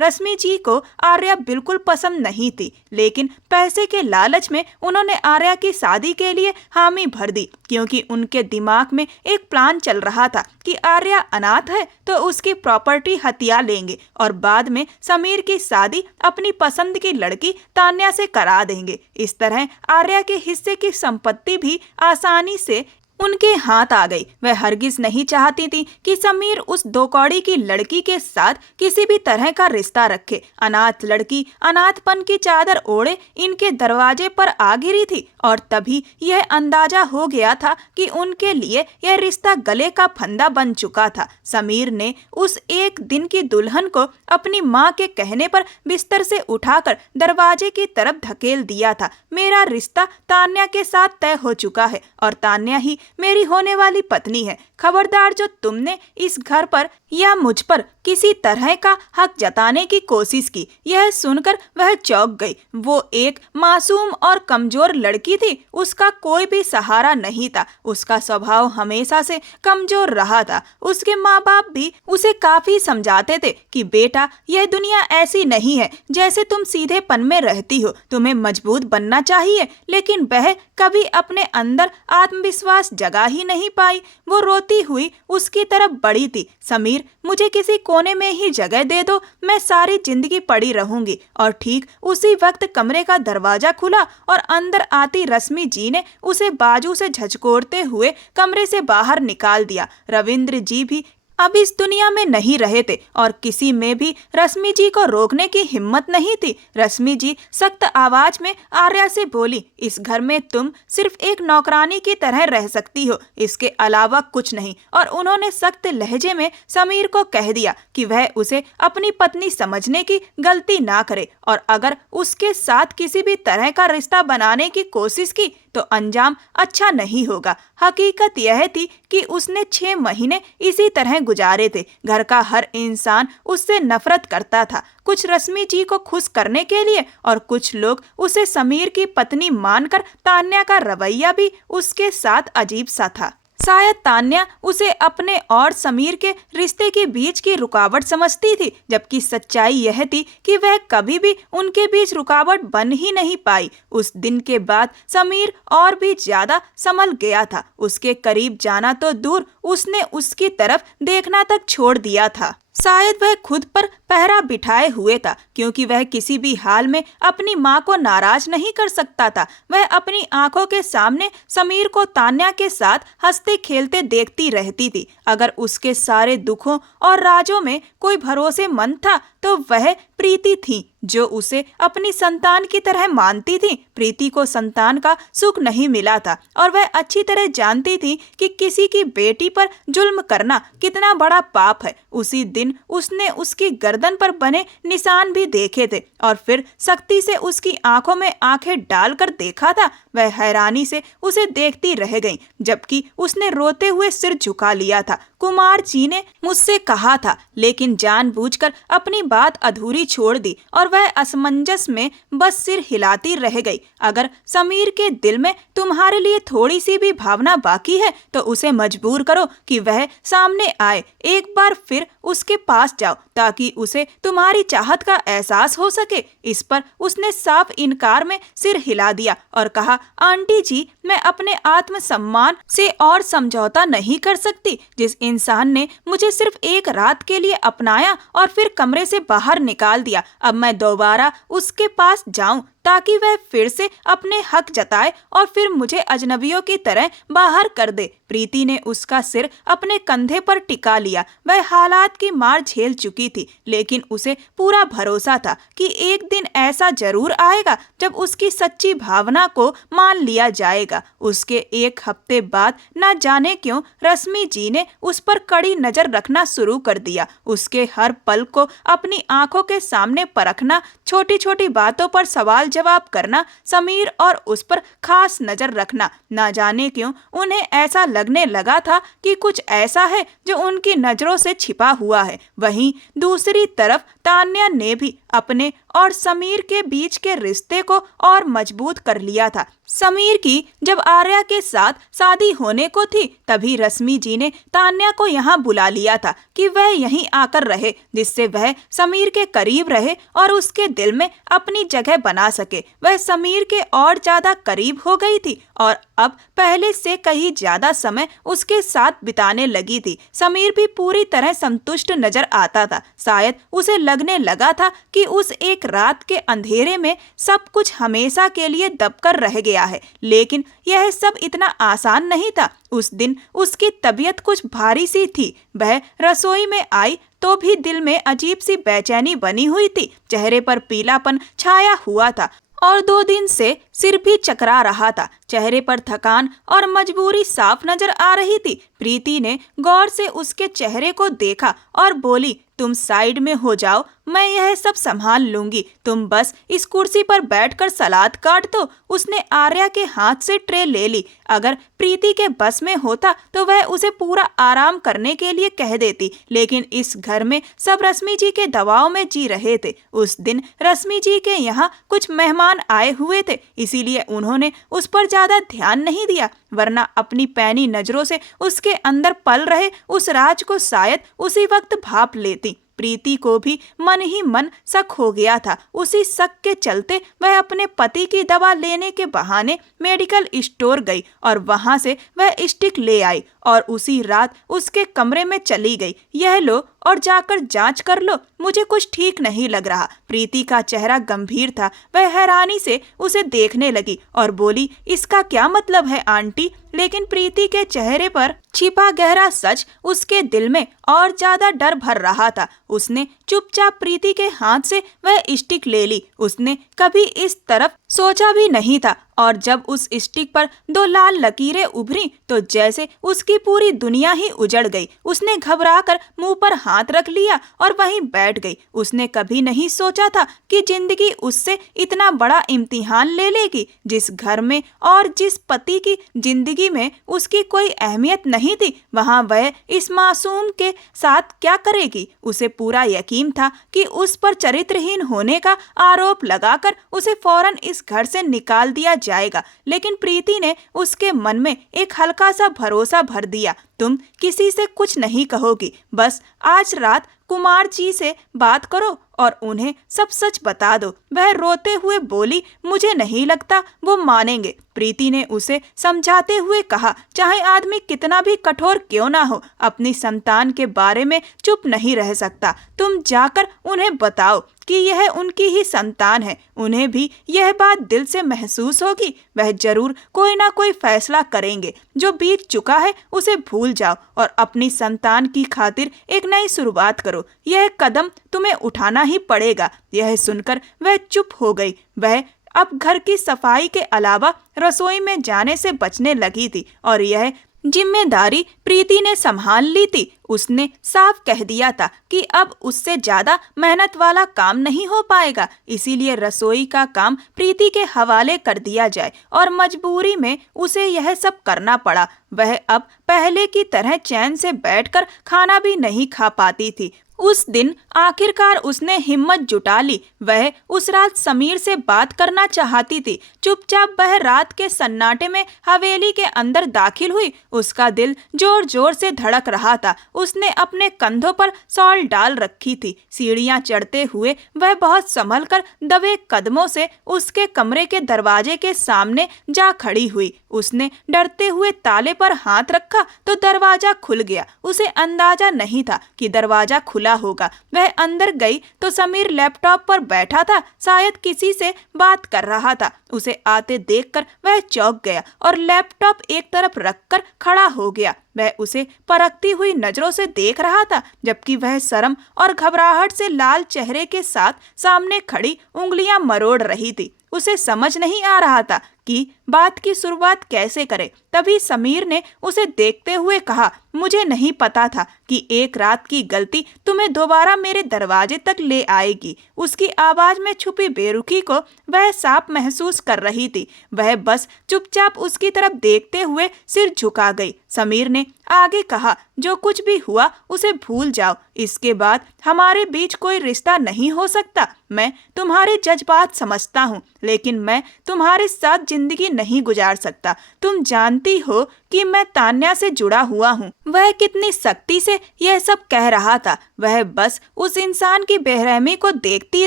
रश्मि जी को आर्या बिल्कुल पसंद नहीं थी, लेकिन पैसे के लालच में उन्होंने आर्या की शादी के लिए हामी भर दी, क्योंकि उनके दिमाग में एक प्लान चल रहा था कि आर्या अनाथ है तो उसकी प्रॉपर्टी हथिया लेंगे और बाद में समीर की शादी अपनी पसंद की लड़की तान्या से करा देंगे। इस तरह आर्या के हिस्से की संपत्ति भी आसानी से उनके हाथ आ गई। वह हरगिज नहीं चाहती थी कि समीर उस दो कौड़ी की लड़की के साथ किसी भी तरह का रिश्ता रखे। अनाथ लड़की अनाथपन की चादर ओढ़े इनके दरवाजे पर आ गिरी थी और तभी यह अंदाजा हो गया था कि उनके लिए यह रिश्ता गले का फंदा बन चुका था। समीर ने उस एक दिन की दुल्हन को अपनी माँ के कहने पर बिस्तर से उठाकर दरवाजे की तरफ धकेल दिया था। मेरा रिश्ता तान्या के साथ तय हो चुका है और तान्या ही मेरी होने वाली पत्नी है। खबरदार, जो तुमने इस घर पर या मुझ पर किसी तरह का हक जताने की कोशिश की। यह सुनकर वह चौंक गई। वो एक मासूम और कमजोर लड़की थी, उसका कोई भी सहारा नहीं था। उसका स्वभाव हमेशा से कमजोर रहा था। उसके माँ बाप भी उसे काफी समझाते थे कि बेटा, यह दुनिया ऐसी नहीं है जैसे तुम सीधेपन में रहती हो, तुम्हें मजबूत बनना चाहिए। लेकिन वह कभी अपने अंदर आत्मविश्वास जगा ही नहीं पाई। वो रोती हुई उसकी तरफ बढ़ी थी। समीर, मुझे किसी कोने में ही जगह दे दो, मैं सारी जिंदगी पड़ी रहूंगी। और ठीक उसी वक्त कमरे का दरवाजा खुला और अंदर आती रश्मि जी ने उसे बाजू से झचकोरते हुए कमरे से बाहर निकाल दिया। रविंद्र जी भी अब इस दुनिया में नहीं रहे थे और किसी में भी रश्मि जी को रोकने की हिम्मत नहीं थी। रश्मि जी सख्त आवाज में आर्या से बोली, इस घर में तुम सिर्फ एक नौकरानी की तरह रह सकती हो, इसके अलावा कुछ नहीं। और उन्होंने सख्त लहजे में समीर को कह दिया कि वह उसे अपनी पत्नी समझने की गलती ना करे और अगर उसके साथ किसी भी तरह का रिश्ता बनाने की कोशिश की तो अंजाम अच्छा नहीं होगा। हकीकत यह थी कि उसने 6 महीने इसी तरह गुजारे थे। घर का हर इंसान उससे नफरत करता था, कुछ रश्मि जी को खुश करने के लिए और कुछ लोग उसे समीर की पत्नी मानकर। तान्या का रवैया भी उसके साथ अजीब सा था। शायद तान्या उसे अपने और समीर के रिश्ते के बीच की रुकावट समझती थी, जबकि सच्चाई यह थी कि वह कभी भी उनके बीच रुकावट बन ही नहीं पाई। उस दिन के बाद समीर और भी ज्यादा संभल गया था। उसके करीब जाना तो दूर, उसने उसकी तरफ देखना तक छोड़ दिया था। शायद वह खुद पर पहरा बिठाए हुए था, क्योंकि वह किसी भी हाल में अपनी माँ को नाराज नहीं कर सकता था। वह अपनी आंखों के सामने समीर को तान्या के साथ हंसते खेलते देखती रहती थी। अगर उसके सारे दुखों और राजों में कोई भरोसेमंद था तो वह प्रीति थी, जो उसे अपनी संतान की तरह मानती थी। प्रीति को संतान का सुख नहीं मिला था और वह अच्छी तरह जानती थी कि किसी की बेटी पर जुल्म करना कितना बड़ा पाप है। उसी दिन उसने उसकी गर्दन पर बने निशान भी देखे थे और फिर सख्ती से उसकी आंखों में आंखें डालकर देखा था। वह हैरानी से उसे देखती रह गई, जबकि उसने रोते हुए सिर झुका लिया था। कुमार जी ने मुझसे कहा था, लेकिन जानबूझकर अपनी बात अधूरी छोड़ दी और वह असमंजस में बस सिर हिलाती रह गई। अगर समीर के दिल में तुम्हारे लिए थोड़ी सी भी भावना बाकी है तो उसे मजबूर करो कि वह सामने आए। एक बार फिर उसके पास जाओ ताकि उसे तुम्हारी चाहत का एहसास हो सके। इस पर उसने साफ इनकार में सिर हिला दिया और कहा, आंटी जी, मैं अपने आत्मसम्मान से और समझौता नहीं कर सकती। जिस इंसान ने मुझे सिर्फ एक रात के लिए अपनाया और फिर कमरे से बाहर निकाल दिया, अब मैं दोबारा उसके पास जाऊं ताकि वह फिर से अपने हक जताए और फिर मुझे अजनबियों की तरह बाहर कर दे। प्रीति ने उसका सिर अपने कंधे पर टिका लिया। वह हालात की मार झेल चुकी थी, लेकिन उसे पूरा भरोसा था कि एक दिन ऐसा जरूर आएगा जब उसकी सच्ची भावना को मान लिया जाएगा। उसके एक हफ्ते बाद न जाने क्यों रश्मि जी ने उस पर कड़ी नजर रखना शुरू कर दिया। उसके हर पल को अपनी आंखों के सामने परखना, छोटी छोटी बातों पर सवाल जवाब करना, समीर और उस पर खास नजर रखना। ना जाने क्यों उन्हें ऐसा लगने लगा था कि कुछ ऐसा है जो उनकी नजरों से छिपा हुआ है। वहीं दूसरी तरफ तान्या ने भी अपने और समीर के बीच के रिश्ते को और मजबूत कर लिया था। समीर की जब आर्या के साथ शादी होने को थी, तभी रश्मि जी ने तान्या को यहाँ बुला लिया था कि वह यहीं आकर रहे, जिससे वह समीर के करीब रहे और उसके दिल में अपनी जगह बना सके। वह समीर के और ज्यादा करीब हो गई थी और अब पहले से कहीं ज्यादा समय उसके साथ बिताने लगी थी। समीर भी पूरी तरह संतुष्ट नजर आता था। शायद उसे लगने लगा था कि उस एक रात के अंधेरे में सब कुछ हमेशा के लिए दबकर रह गया है, लेकिन यह सब इतना आसान नहीं था। उस दिन उसकी तबीयत कुछ भारी सी थी। वह रसोई में आई तो भी दिल में अजीब सी बेचैनी बनी हुई थी। चेहरे पर पीलापन छाया हुआ था और 2 दिन से सिर भी चकरा रहा था। चेहरे पर थकान और मजबूरी साफ नजर आ रही थी। प्रीति ने गौर से उसके चेहरे को देखा और बोली, तुम साइड में हो जाओ, मैं यह सब संभाल लूंगी, तुम बस इस कुर्सी पर बैठकर सलाद काट दो। उसने आर्या के हाथ से ट्रे ले ली। अगर प्रीति के बस में होता तो वह उसे पूरा आराम करने के लिए कह देती, लेकिन इस घर में सब रश्मि जी के दबाव में जी रहे थे। उस दिन रश्मि जी के यहाँ कुछ मेहमान आए हुए थे, इसीलिए उन्होंने उस पर ज्यादा ध्यान नहीं दिया, वरना अपनी पैनी नजरों से उसके अंदर पल रहे उस राज को शायद उसी वक्त भाप लेती। प्रीति को भी मन ही मन शक हो गया था। उसी शक के चलते वह अपने पति की दवा लेने के बहाने मेडिकल स्टोर गई और वहां से वह स्टिक ले आई और उसी रात उसके कमरे में चली गई। यह लो और जाकर जांच कर लो, मुझे कुछ ठीक नहीं लग रहा। प्रीति का चेहरा गंभीर था। वह हैरानी से उसे देखने लगी और बोली, इसका क्या मतलब है आंटी? लेकिन प्रीति के चेहरे पर छिपा गहरा सच उसके दिल में और ज्यादा डर भर रहा था। उसने चुपचाप प्रीति के हाथ से वह स्टिक ले ली। उसने कभी इस तरफ सोचा भी नहीं था और जब उस स्टिक पर 2 लाल लकीरें उभरी तो जैसे उसकी पूरी दुनिया ही उजड़ गई। उसने घबराकर मुंह पर हाथ रख लिया और वहीं बैठ गई। उसने कभी नहीं सोचा था कि जिंदगी उससे इतना बड़ा इम्तिहान ले लेगी। जिस घर में और जिस पति की जिंदगी में उसकी कोई अहमियत नहीं थी, वहां वह इस मासूम के साथ क्या करेगी? उसे पूरा यकीन था कि उस पर चरित्रहीन होने का आरोप लगाकर उसे फौरन इस घर से निकाल दिया जाएगा, लेकिन प्रीति ने उसके मन में एक हल्का सा भरोसा भर दिया। तुम किसी से कुछ नहीं कहोगी, बस आज रात कुमार जी से बात करो और उन्हें सब सच बता दो। वह रोते हुए बोली, मुझे नहीं लगता वो मानेंगे। प्रीति ने उसे समझाते हुए कहा, चाहे आदमी कितना भी कठोर क्यों ना हो, अपनी संतान के बारे में चुप नहीं रह सकता। तुम जाकर उन्हें बताओ कि यह उनकी ही संतान है। उन्हें भी यह बात दिल से महसूस होगी। वह जरूर कोई ना कोई फैसला करेंगे। जो बीत चुका है उसे भूल जाओ और अपनी संतान की खातिर एक नई शुरुआत करो। यह कदम तुम्हें उठाना ही पड़ेगा। यह सुनकर वह चुप हो गई। वह अब घर की सफाई के अलावा रसोई में जाने से बचने लगी थी और यह जिम्मेदारी प्रीति ने संभाल ली थी। उसने साफ कह दिया था कि अब उससे ज्यादा मेहनत वाला काम नहीं हो पाएगा, इसीलिए रसोई का काम प्रीति के हवाले कर दिया जाए और मजबूरी में उसे यह सब करना पड़ा। वह अब पहले की तरह चैन से बैठकर खाना भी नहीं खा पाती थी। उस दिन आखिरकार उसने हिम्मत जुटा ली। वह उस रात समीर से बात करना चाहती थी। चुपचाप वह रात के सन्नाटे में हवेली के अंदर दाखिल हुई। उसका दिल जोर जोर से धड़क रहा था। उसने अपने कंधों पर शॉल डाल रखी थी। सीढ़ियां चढ़ते हुए वह बहुत संभल कर दबे कदमों से उसके कमरे के दरवाजे के सामने जा खड़ी हुई। उसने डरते हुए ताले पर हाथ रखा तो दरवाजा खुल गया। उसे अंदाजा नहीं था कि दरवाजा खुला होगा। वह अंदर गई तो समीर लैपटॉप पर बैठा था, शायद किसी से बात कर रहा था। उसे आते देखकर वह चौंक गया और लैपटॉप एक तरफ रखकर खड़ा हो गया। वह उसे परखती हुई नजरों से देख रहा था, जबकि वह शर्म और घबराहट से लाल चेहरे के साथ सामने खड़ी उंगलियां मरोड़ रही थी। उसे समझ नहीं आ रहा था कि बात की शुरुआत कैसे करे। तभी समीर ने उसे देखते हुए कहा, मुझे नहीं पता था कि एक रात की गलती तुम्हें दोबारा मेरे दरवाजे तक ले आएगी। उसकी आवाज में छुपी बेरुखी को वह साफ महसूस कर रही थी। वह बस चुपचाप उसकी तरफ देखते हुए सिर झुका गई। समीर ने आगे कहा, जो कुछ भी हुआ उसे भूल जाओ। इसके बाद हमारे बीच कोई रिश्ता नहीं हो सकता। मैं तुम्हारे जज्बात समझता हूँ, लेकिन मैं तुम्हारे साथ जिंदगी नहीं गुजार सकता। तुम जानती हो कि मैं तान्या से जुड़ा हुआ हूँ। वह कितनी सख्ती से यह सब कह रहा था। वह बस उस इंसान की बेरहमी को देखती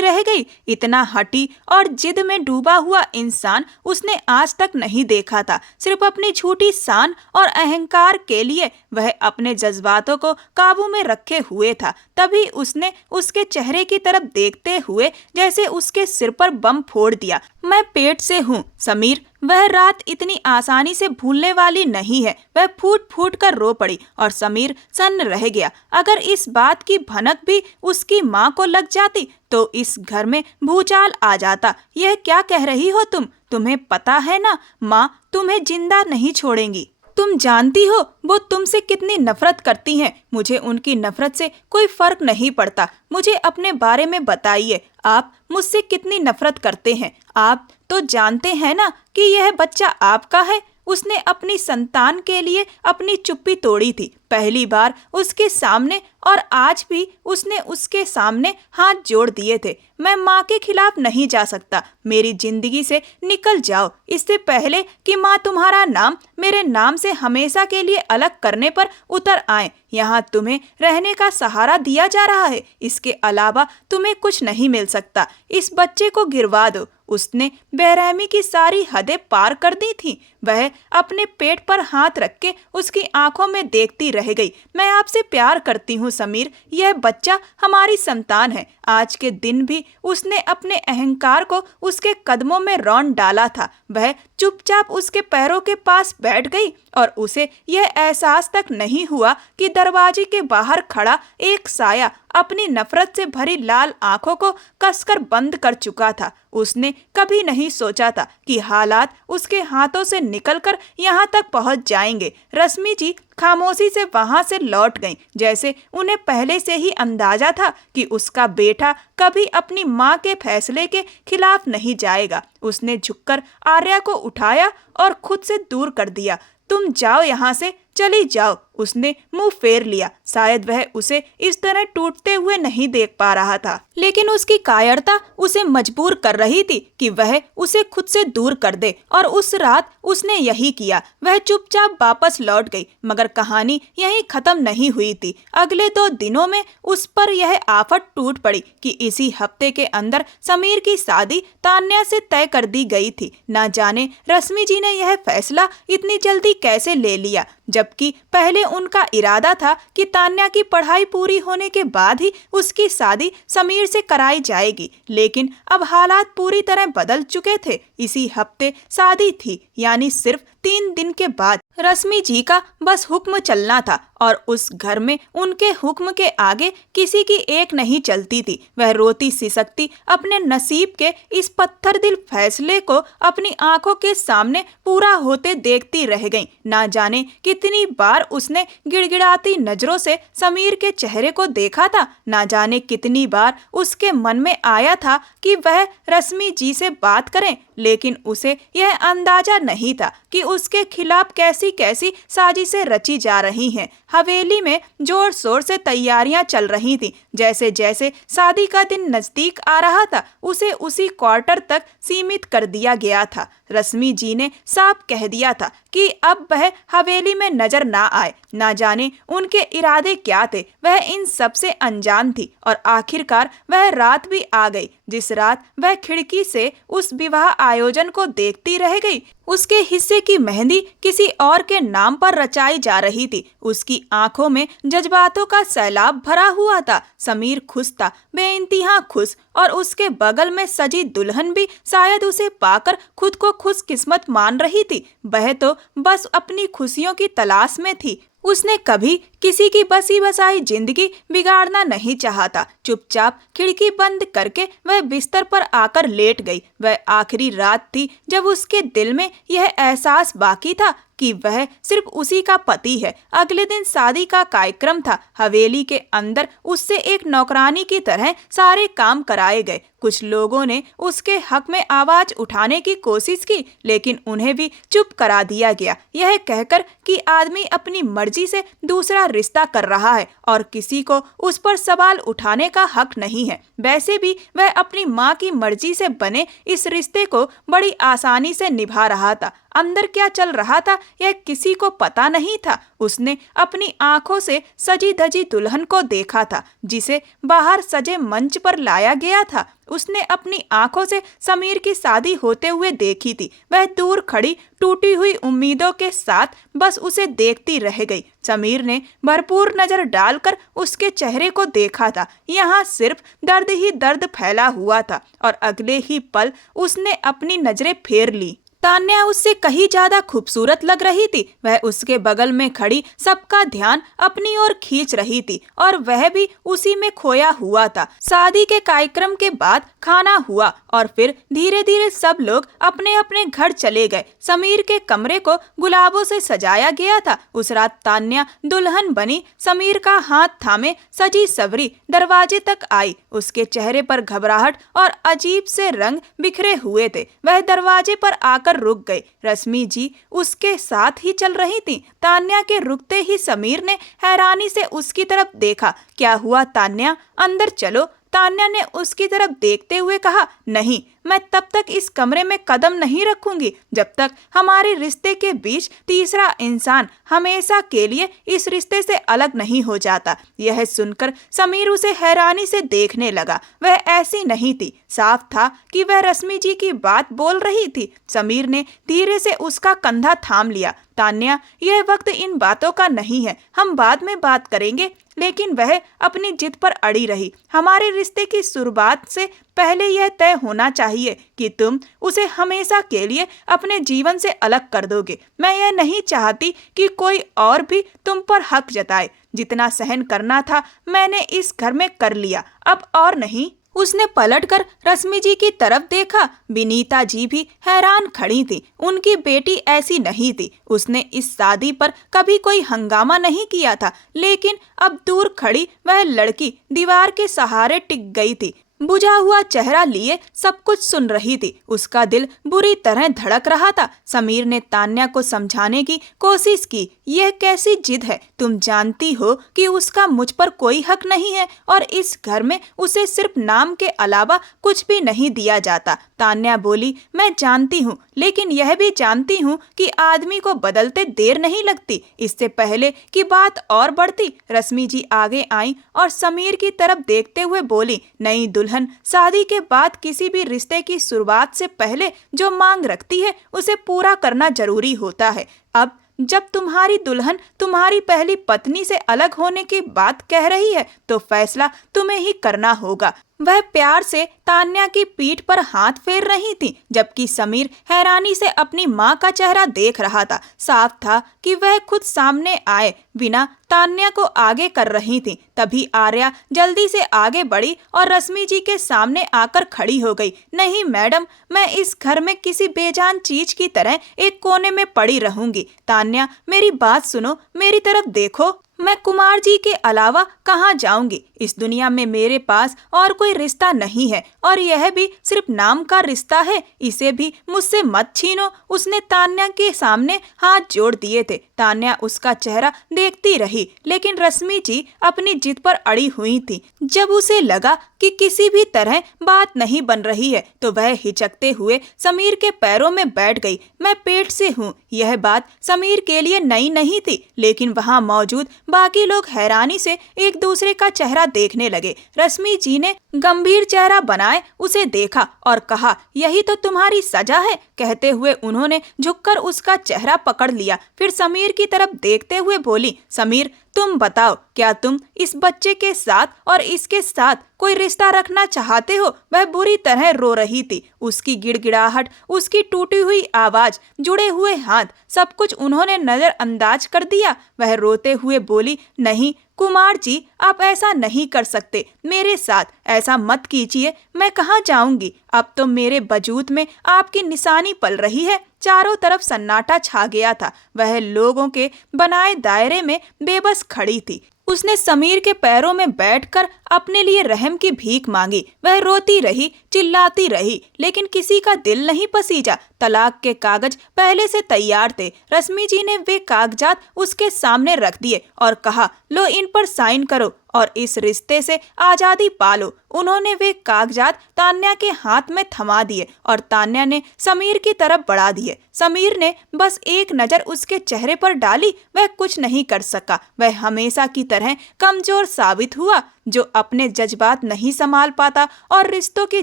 रह गई। इतना हठी और जिद में डूबा हुआ इंसान उसने आज तक नहीं देखा था। सिर्फ अपनी झूठी शान और अहंकार के लिए वह अपने जज्बातों को काबू में रखे हुए था। तभी उसने उसके चेहरे की तरफ देखते हुए जैसे उसके सिर पर बम फोड़ दिया। मैं पेट से हूँ समीर, वह रात इतनी आसानी से भूलने वाली नहीं है। वह फूट फूट कर रो पड़ी और समीर सन्न रह गया। अगर इस बात की भनक भी उसकी माँ को लग जाती तो इस घर में भूचाल आ जाता। यह क्या कह रही हो तुम? तुम्हें पता है ना, माँ तुम्हें जिंदा नहीं छोड़ेंगी। तुम जानती हो वो तुमसे कितनी नफरत करती हैं। मुझे उनकी नफरत से कोई फर्क नहीं पड़ता। मुझे अपने बारे में बताइए, आप मुझसे कितनी नफरत करते हैं? आप तो जानते हैं ना कि यह बच्चा आपका है। उसने अपनी संतान के लिए अपनी चुप्पी तोड़ी थी, पहली बार उसके सामने, और आज भी उसने उसके सामने हाथ जोड़ दिए थे। मैं माँ के खिलाफ नहीं जा सकता। मेरी जिंदगी से निकल जाओ, इससे पहले कि माँ तुम्हारा नाम मेरे नाम से हमेशा के लिए अलग करने पर उतर आए। यहाँ तुम्हें रहने का सहारा दिया जा रहा है, इसके अलावा तुम्हें कुछ नहीं मिल सकता। इस बच्चे को गिरवा दो। उसने बेरहमी की सारी हदें पार कर दी थी। वह अपने पेट पर हाथ रख के उसकी आंखों में देखती रह गई। मैं आपसे प्यार करती हूँ समीर, यह बच्चा हमारी संतान है। आज के दिन भी उसने अपने अहंकार को उसके कदमों में रौंद डाला था। वह चुपचाप उसके पैरों के पास बैठ गई और उसे यह एहसास तक नहीं हुआ कि दरवाजे के बाहर खड़ा एक साया अपनी नफरत से भरी लाल आंखों को कसकर बंद कर चुका था। उसने कभी नहीं सोचा था कि हालात उसके हाथों से निकलकर यहाँ तक पहुँच जाएंगे। रश्मि जी खामोशी से वहां से लौट गईं, जैसे उन्हें पहले से ही अंदाजा था कि उसका बेटा कभी अपनी माँ के फैसले के खिलाफ नहीं जाएगा। उसने झुककर आर्या को उठाया और खुद से दूर कर दिया। तुम जाओ यहाँ से, चली जाओ। उसने मुंह फेर लिया। शायद वह उसे इस तरह टूटते हुए नहीं देख पा रहा था, लेकिन उसकी कायरता उसे मजबूर कर रही थी कि वह उसे खुद से दूर कर दे, और उस रात उसने यही किया। वह चुपचाप वापस लौट गई, मगर कहानी यहीं खत्म नहीं हुई थी। अगले 2 दिनों में उस पर यह आफत टूट पड़ी कि इसी हफ्ते के अंदर समीर की शादी तान्या से तय कर दी गई थी। ना जाने रश्मि जी ने यह फैसला इतनी जल्दी कैसे ले लिया, जबकि पहले उनका इरादा था कि तान्या की पढ़ाई पूरी होने के बाद ही उसकी शादी समीर से कराई जाएगी। लेकिन अब हालात पूरी तरह बदल चुके थे। इसी हफ्ते शादी थी, यानी सिर्फ 3 दिन के बाद। रश्मि जी का बस हुक्म चलना था, और उस घर में उनके हुक्म के आगे किसी की एक नहीं चलती थी। वह रोती सिसकती अपने नसीब के इस पत्थर दिल फैसले को अपनी आंखों के सामने पूरा होते देखती रह गई। ना जाने कितनी बार उसने गिड़गिड़ाती नजरों से समीर के चेहरे को देखा था। ना जाने कितनी बार उसके मन में आया था कि वह रश्मि जी से बात करें, लेकिन उसे यह अंदाजा नहीं था कि उसके खिलाफ कैसी कैसी साजिशें रची जा रही हैं। हवेली में जोर शोर से तैयारियां चल रही थीं। जैसे जैसे शादी का दिन नजदीक आ रहा था, उसे उसी क्वार्टर तक सीमित कर दिया गया था। रश्मि जी ने साफ कह दिया था कि अब वह हवेली में नजर ना आए। ना जाने उनके इरादे क्या थे। वह इन सब से अनजान थी, और आखिरकार वह रात भी आ गई जिस रात वह खिड़की से उस विवाह आयोजन को देखती रह गई। उसके हिस्से की मेहंदी किसी और के नाम पर रचाई जा रही थी। उसकी आंखों में जज्बातों का सैलाब भरा हुआ था। समीर खुश था, बेइंतहा खुश, और उसके बगल में सजी दुल्हन भी शायद उसे पाकर खुद को खुशकिस्मत मान रही थी। वह तो बस अपनी खुशियों की तलाश में थी। उसने कभी किसी की बसी बसाई जिंदगी बिगाड़ना नहीं चाहता। चुपचाप खिड़की बंद करके वह बिस्तर पर आकर लेट गई। वह आखिरी रात थी जब उसके दिल में यह एहसास बाकी था कि वह सिर्फ उसी का पति है। अगले दिन शादी का कार्यक्रम था। हवेली के अंदर उससे एक नौकरानी की तरह सारे काम कराए गए। कुछ लोगों ने उसके हक में आवाज उठाने की कोशिश की, लेकिन उन्हें भी चुप करा दिया गया, यह कहकर कि आदमी अपनी मर्जी से दूसरा रिश्ता कर रहा है और किसी को उस पर सवाल उठाने का हक नहीं है। वैसे भी वह अपनी माँ की मर्जी से बने इस रिश्ते को बड़ी आसानी से निभा रहा था। अंदर क्या चल रहा था यह किसी को पता नहीं था। उसने अपनी आंखों से सजी धजी दुल्हन को देखा था, जिसे बाहर सजे मंच पर लाया गया था। उसने अपनी आंखों से समीर की शादी होते हुए देखी थी। वह दूर खड़ी टूटी हुई उम्मीदों के साथ बस उसे देखती रह गई। समीर ने भरपूर नजर डालकर उसके चेहरे को देखा था। यहाँ सिर्फ दर्द ही दर्द फैला हुआ था और अगले ही पल उसने अपनी नजरें फेर ली। तान्या उससे कहीं ज्यादा खूबसूरत लग रही थी। वह उसके बगल में खड़ी सबका ध्यान अपनी ओर खींच रही थी और वह भी उसी में खोया हुआ था। शादी के कार्यक्रम के बाद खाना हुआ और फिर धीरे धीरे सब लोग अपने अपने घर चले गए। समीर के कमरे को गुलाबों से सजाया गया था। उस रात तान्या दुल्हन बनी समीर का हाथ थामे सजी सवरी दरवाजे तक आई। उसके चेहरे पर घबराहट और अजीब से रंग बिखरे हुए थे। वह दरवाजे पर आकर रुक गए। रश्मि जी उसके साथ ही चल रही थी। तान्या के रुकते ही समीर ने हैरानी से उसकी तरफ देखा। क्या हुआ तान्या, अंदर चलो। तान्या ने उसकी तरफ देखते हुए कहा, नहीं, मैं तब तक इस कमरे में कदम नहीं रखूंगी जब तक हमारे रिश्ते के बीच तीसरा इंसान हमेशा के लिए इस रिश्ते से अलग नहीं हो जाता। यह सुनकर समीर उसे हैरानी से देखने लगा। वह ऐसी नहीं थी। साफ था कि वह रश्मि जी की बात बोल रही थी। समीर ने धीरे से उसका कंधा थाम लिया। तान्या, यह वक्त इन बातों का नहीं है, हम बाद में बात करेंगे। लेकिन वह अपनी जिद पर अड़ी रही। हमारे रिश्ते की शुरुआत से पहले यह तय होना चाहिए कि तुम उसे हमेशा के लिए अपने जीवन से अलग कर दोगे। मैं यह नहीं चाहती कि कोई और भी तुम पर हक जताए। जितना सहन करना था मैंने इस घर में कर लिया, अब और नहीं। उसने पलटकर रश्मि जी की तरफ देखा। विनीता जी भी हैरान खड़ी थी। उनकी बेटी ऐसी नहीं थी। उसने इस शादी पर कभी कोई हंगामा नहीं किया था, लेकिन अब दूर खड़ी वह लड़की दीवार के सहारे टिक गई थी। बुझा हुआ चेहरा लिए सब कुछ सुन रही थी। उसका दिल बुरी तरह धड़क रहा था। समीर ने तान्या को समझाने की कोशिश की। यह कैसी जिद है? तुम जानती हो कि उसका मुझ पर कोई हक नहीं है और इस घर में उसे सिर्फ नाम के अलावा कुछ भी नहीं दिया जाता। तान्या बोली, मैं जानती हूँ, लेकिन यह भी जानती हूँ कि आदमी को बदलते देर नहीं लगती। इससे पहले कि बात और बढ़ती, रश्मि जी आगे आई और समीर की तरफ देखते हुए बोली, नई दुल्हन शादी के बाद किसी भी रिश्ते की शुरुआत से पहले जो मांग रखती है उसे पूरा करना जरूरी होता है। अब जब तुम्हारी दुल्हन तुम्हारी पहली पत्नी से अलग होने की बात कह रही है तो फैसला तुम्हें ही करना होगा। वह प्यार से तान्या की पीठ पर हाथ फेर रही थी, जबकि समीर हैरानी से अपनी माँ का चेहरा देख रहा था। साफ था कि वह खुद सामने आए बिना तान्या को आगे कर रही थी। तभी आर्या जल्दी से आगे बढ़ी और रश्मि जी के सामने आकर खड़ी हो गई। नहीं मैडम, मैं इस घर में किसी बेजान चीज की तरह एक कोने में पड़ी रहूंगी। तान्या, मेरी बात सुनो, मेरी तरफ देखो। मैं कुमार जी के अलावा कहाँ जाऊंगी? इस दुनिया में मेरे पास और कोई रिश्ता नहीं है और यह भी सिर्फ नाम का रिश्ता है। इसे भी मुझसे मत छीनो। उसने तान्या के सामने हाथ जोड़ दिए थे। तान्या उसका चेहरा देखती रही, लेकिन रश्मि जी अपनी जिद पर अड़ी हुई थी। जब उसे लगा कि किसी भी तरह बात नहीं बन रही है तो वह हिचकते हुए समीर के पैरों में बैठ गई। मैं पेट से हूँ। यह बात समीर के लिए नई नहीं थी, लेकिन वहाँ मौजूद बाकी लोग हैरानी से एक दूसरे का चेहरा देखने लगे। रश्मि जी ने गंभीर चेहरा बनाए उसे देखा और कहा, यही तो तुम्हारी सजा है। कहते हुए उन्होंने झुककर उसका चेहरा पकड़ लिया। फिर समीर की तरफ देखते हुए बोली, समीर, तुम बताओ, क्या तुम इस बच्चे के साथ और इसके साथ कोई रिश्ता रखना चाहते हो? वह बुरी तरह रो रही थी। उसकी गिड़गिड़ाहट, उसकी टूटी हुई आवाज, जुड़े हुए हाथ, सब कुछ उन्होंने नजरअंदाज कर दिया। वह रोते हुए बोली, नहीं कुमार जी, आप ऐसा नहीं कर सकते। मेरे साथ ऐसा मत कीजिए। मैं कहाँ जाऊंगी? अब तो मेरे वजूद में आपकी निशानी पल रही है। चारों तरफ सन्नाटा छा गया था। वह लोगों के बनाए दायरे में बेबस खड़ी थी। उसने समीर के पैरों में बैठकर अपने लिए रहम की भीख मांगी। वह रोती रही, चिल्लाती रही, लेकिन किसी का दिल नहीं पसीजा। तलाक के कागज पहले से तैयार थे। रश्मि जी ने वे कागजात उसके सामने रख दिए और कहा, लो इन पर साइन करो और इस रिश्ते से आजादी पालो। उन्होंने वे कागजात तान्या के हाथ में थमा दिए और तान्या ने समीर की तरफ बढ़ा दिए। समीर ने बस एक नजर उसके चेहरे पर डाली। वह कुछ नहीं कर सका। वह हमेशा की तरह कमजोर साबित हुआ, जो अपने जज्बात नहीं संभाल पाता और रिश्तों की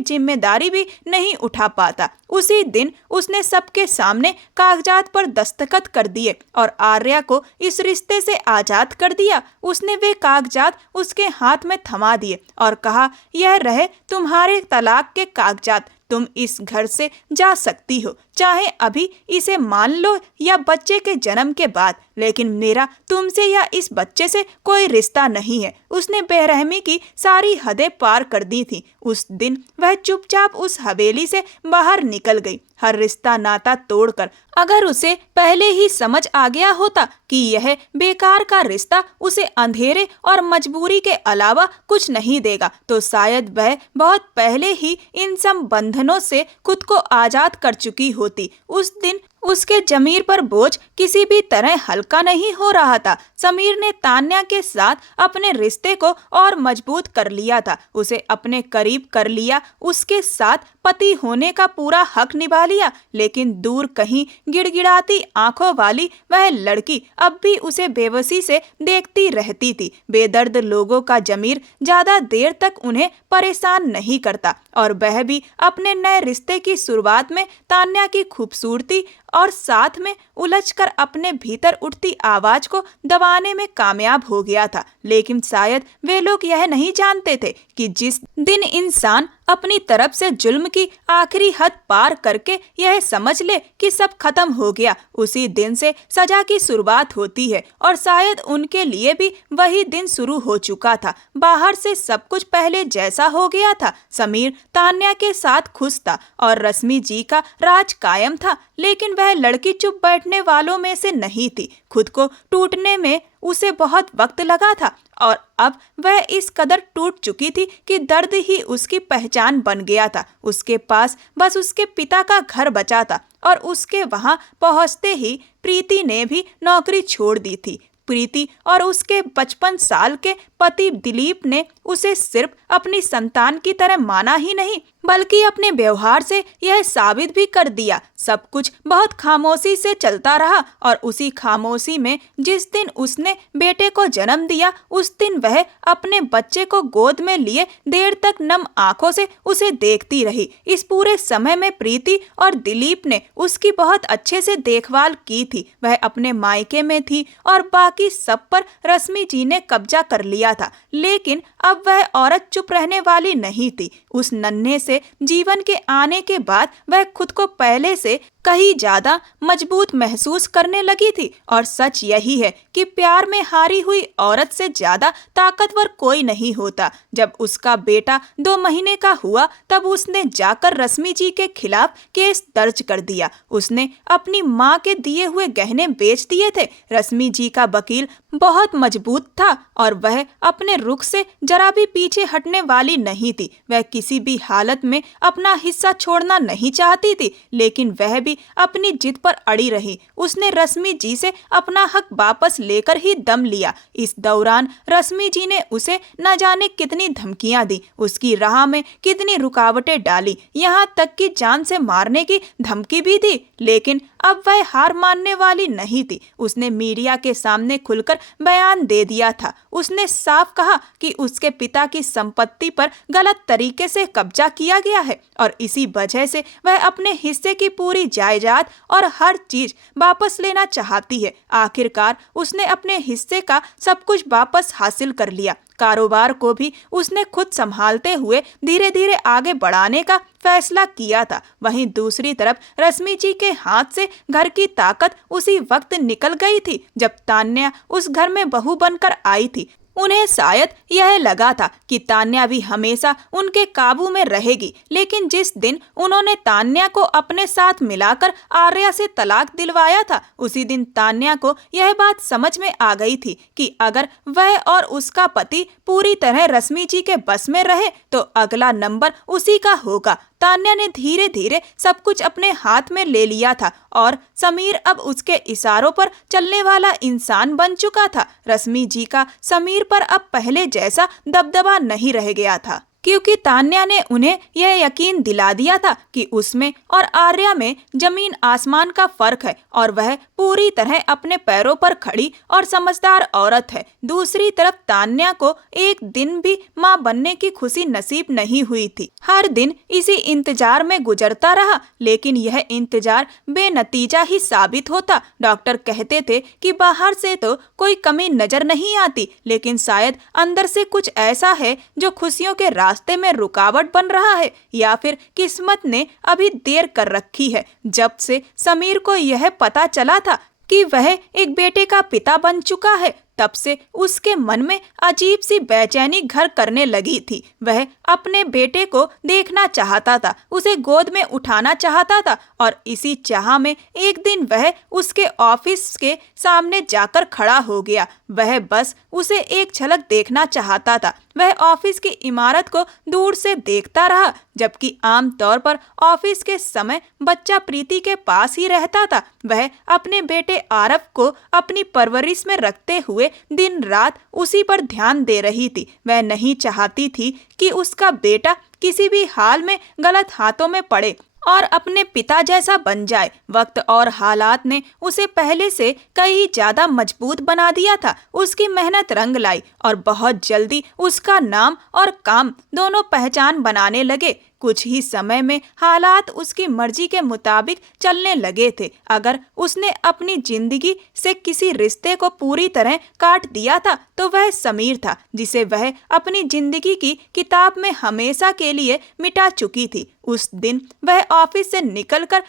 जिम्मेदारी भी नहीं उठा पाता। उसी दिन उसने सबके सामने कागजात पर दस्तखत कर दिए और आर्या को इस रिश्ते से आजाद कर दिया। उसने वे कागजात उसके हाथ में थमा दिए और कहा, यह रहे तुम्हारे तलाक के कागजात। तुम इस घर से जा सकती हो, चाहे अभी इसे मान लो या बच्चे के जन्म के बाद, लेकिन मेरा तुमसे या इस बच्चे से कोई रिश्ता नहीं है। उसने बेरहमी की सारी हदें पार कर दी थी। उस दिन वह चुपचाप उस हवेली से बाहर निकल गई, हर रिश्ता नाता तोड़कर। अगर उसे पहले ही समझ आ गया होता कि यह बेकार का रिश्ता उसे अंधेरे और मजबूरी के अलावा कुछ नहीं देगा, तो शायद वह बहुत पहले ही इन सब बंधनों से खुद को आजाद कर चुकी होती। उस दिन उसके जमीर पर बोझ किसी भी तरह हल्का नहीं हो रहा था। समीर ने तान्या के साथ अपने रिश्ते को और मजबूत कर लिया था, उसे अपने करीब कर लिया, उसके साथ पति होने का पूरा हक निभा लिया। लेकिन दूर कहीं गिड़गिड़ाती आंखों वाली वह लड़की अब भी उसे बेबसी से देखती रहती थी। बेदर्द लोगों का जमीर ज्यादा देर तक उन्हें परेशान नहीं करता और वह भी अपने नए रिश्ते की शुरुआत में तान्या की खूबसूरती और साथ में उलझकर अपने भीतर उठती आवाज को दबाने में कामयाब हो गया था। लेकिन शायद वे लोग यह नहीं जानते थे कि जिस दिन इंसान अपनी तरफ से जुल्म की आखिरी हद पार करके यह समझ ले कि सब खत्म हो गया, उसी दिन से सजा की शुरुआत होती है। और शायद उनके लिए भी वही दिन शुरू हो चुका था। बाहर से सब कुछ पहले जैसा हो गया था। समीर तान्या के साथ खुश था और रश्मि जी का राज कायम था, लेकिन वह लड़की चुप बैठने वालों में से नहीं थी। खुद को टूटने में उसे बहुत वक्त लगा था और अब वह इस कदर टूट चुकी थी कि दर्द ही उसकी पहचान बन गया था। उसके पास बस उसके पिता का घर बचा था और उसके वहां पहुंचते ही प्रीति ने भी नौकरी छोड़ दी थी। प्रीति और उसके 55 साल के पति दिलीप ने उसे सिर्फ अपनी संतान की तरह माना ही नहीं, बल्कि अपने व्यवहार से यह साबित भी कर दिया। सब कुछ बहुत खामोशी से चलता रहा और उसी खामोशी में जिस दिन उसने बेटे को जन्म दिया, उस दिन वह अपने बच्चे को गोद में लिए देर तक नम आंखों से उसे देखती रही। इस पूरे समय में प्रीति और दिलीप ने उसकी बहुत अच्छे से देखभाल की थी। वह अपने मायके में थी और बाकी सब पर रश्मि जी ने कब्जा कर लिया था। लेकिन अब वह औरत चुप रहने वाली नहीं थी। उस नन्हे से जीवन के आने के बाद वह खुद को पहले से कहीं ज्यादा मजबूत महसूस करने लगी थी। और सच यही है कि प्यार में हारी हुई औरत से ज्यादा ताकतवर कोई नहीं होता। जब उसका बेटा 2 महीने का हुआ, तब उसने जाकर रश्मि जी के खिलाफ केस दर्ज कर दिया। उसने अपनी माँ के दिए हुए गहने बेच दिए थे। रश्मि जी का वकील बहुत मजबूत था और वह अपने रुख से जरा भी पीछे हटने वाली नहीं थी। वह किसी भी हालत में अपना हिस्सा छोड़ना नहीं चाहती थी, लेकिन वह भी अपनी जिद पर अड़ी रही। उसने रश्मि जी से अपना हक वापस लेकर ही दम लिया। इस दौरान रश्मि जी ने उसे न जाने कितनी धमकियां दी, उसकी राह में कितनी रुकावटें डाली, यहाँ तक कि जान से मारने की धमकी भी दी। लेकिन अब वह हार मानने वाली नहीं थी। उसने मीडिया के सामने खुलकर बयान दे दिया था। उसने साफ कहा कि उसके पिता की संपत्ति पर गलत तरीके से कब्जा किया गया है और इसी वजह से वह अपने हिस्से की पूरी जायदाद और हर चीज वापस लेना चाहती है। आखिरकार उसने अपने हिस्से का सब कुछ वापस हासिल कर लिया। कारोबार को भी उसने खुद संभालते हुए धीरे धीरे आगे बढ़ाने का फैसला किया था। वहीं दूसरी तरफ रश्मि जी के हाथ से घर की ताकत उसी वक्त निकल गई थी जब तान्या उस घर में बहू बनकर आई थी। उन्हें शायद यह लगा था कि तान्या भी हमेशा उनके काबू में रहेगी, लेकिन जिस दिन उन्होंने तान्या को अपने साथ मिलाकर आर्या से तलाक दिलवाया था, उसी दिन तान्या को यह बात समझ में आ गई थी कि अगर वह और उसका पति पूरी तरह रश्मि जी के बस में रहे तो अगला नंबर उसी का होगा। तान्या ने धीरे धीरे सब कुछ अपने हाथ में ले लिया था और समीर अब उसके इशारों पर चलने वाला इंसान बन चुका था। रश्मि जी का समीर पर अब पहले जैसा दबदबा नहीं रह गया था, क्योंकि तान्या ने उन्हें यह यकीन दिला दिया था कि उसमें और आर्या में जमीन आसमान का फर्क है और वह पूरी तरह अपने पैरों पर खड़ी और समझदार औरत है। दूसरी तरफ तान्या को एक दिन भी मां बनने की खुशी नसीब नहीं हुई थी। हर दिन इसी इंतजार में गुजरता रहा, लेकिन यह इंतजार बेनतीजा ही साबित होता। डॉक्टर कहते थे कि बाहर से तो कोई कमी नजर नहीं आती, लेकिन शायद अंदर से कुछ ऐसा है जो खुशियों के रास्ते में रुकावट बन रहा है, या फिर किस्मत ने अभी देर कर रखी है। जब से समीर को यह पता चला था कि वह एक बेटे का पिता बन चुका है, तब से उसके मन में अजीब सी बेचैनी घर करने लगी थी। वह अपने बेटे को देखना चाहता था, उसे गोद में उठाना चाहता था और इसी चाह में एक दिन वह उसके ऑफिस के सामने जाकर खड़ा हो गया। वह बस उसे एक झलक देखना चाहता था। वह ऑफिस की इमारत को दूर से देखता रहा, जबकि आमतौर पर ऑफिस के समय बच्चा प्रीति के पास ही रहता था। वह अपने बेटे आरव को अपनी परवरिश में रखते हुए दिन रात उसी पर ध्यान दे रही थी। वह नहीं चाहती थी कि उसका बेटा किसी भी हाल में गलत हाथों में पड़े और अपने पिता जैसा बन जाए। वक्त और हालात ने उसे पहले से कहीं ज्यादा मजबूत बना दिया था। उसकी मेहनत रंग लाई और बहुत जल्दी उसका नाम और काम दोनों पहचान बनाने लगे। कुछ ही समय में हालात उसकी मर्जी के मुताबिक चलने लगे थे। अगर उसने अपनी जिंदगी से किसी रिश्ते को पूरी तरह काट दिया था तो वह समीर था, जिसे वह अपनी जिंदगी की किताब में हमेशा के लिए मिटा चुकी थी। उस दिन वह ऑफिस से निकलकर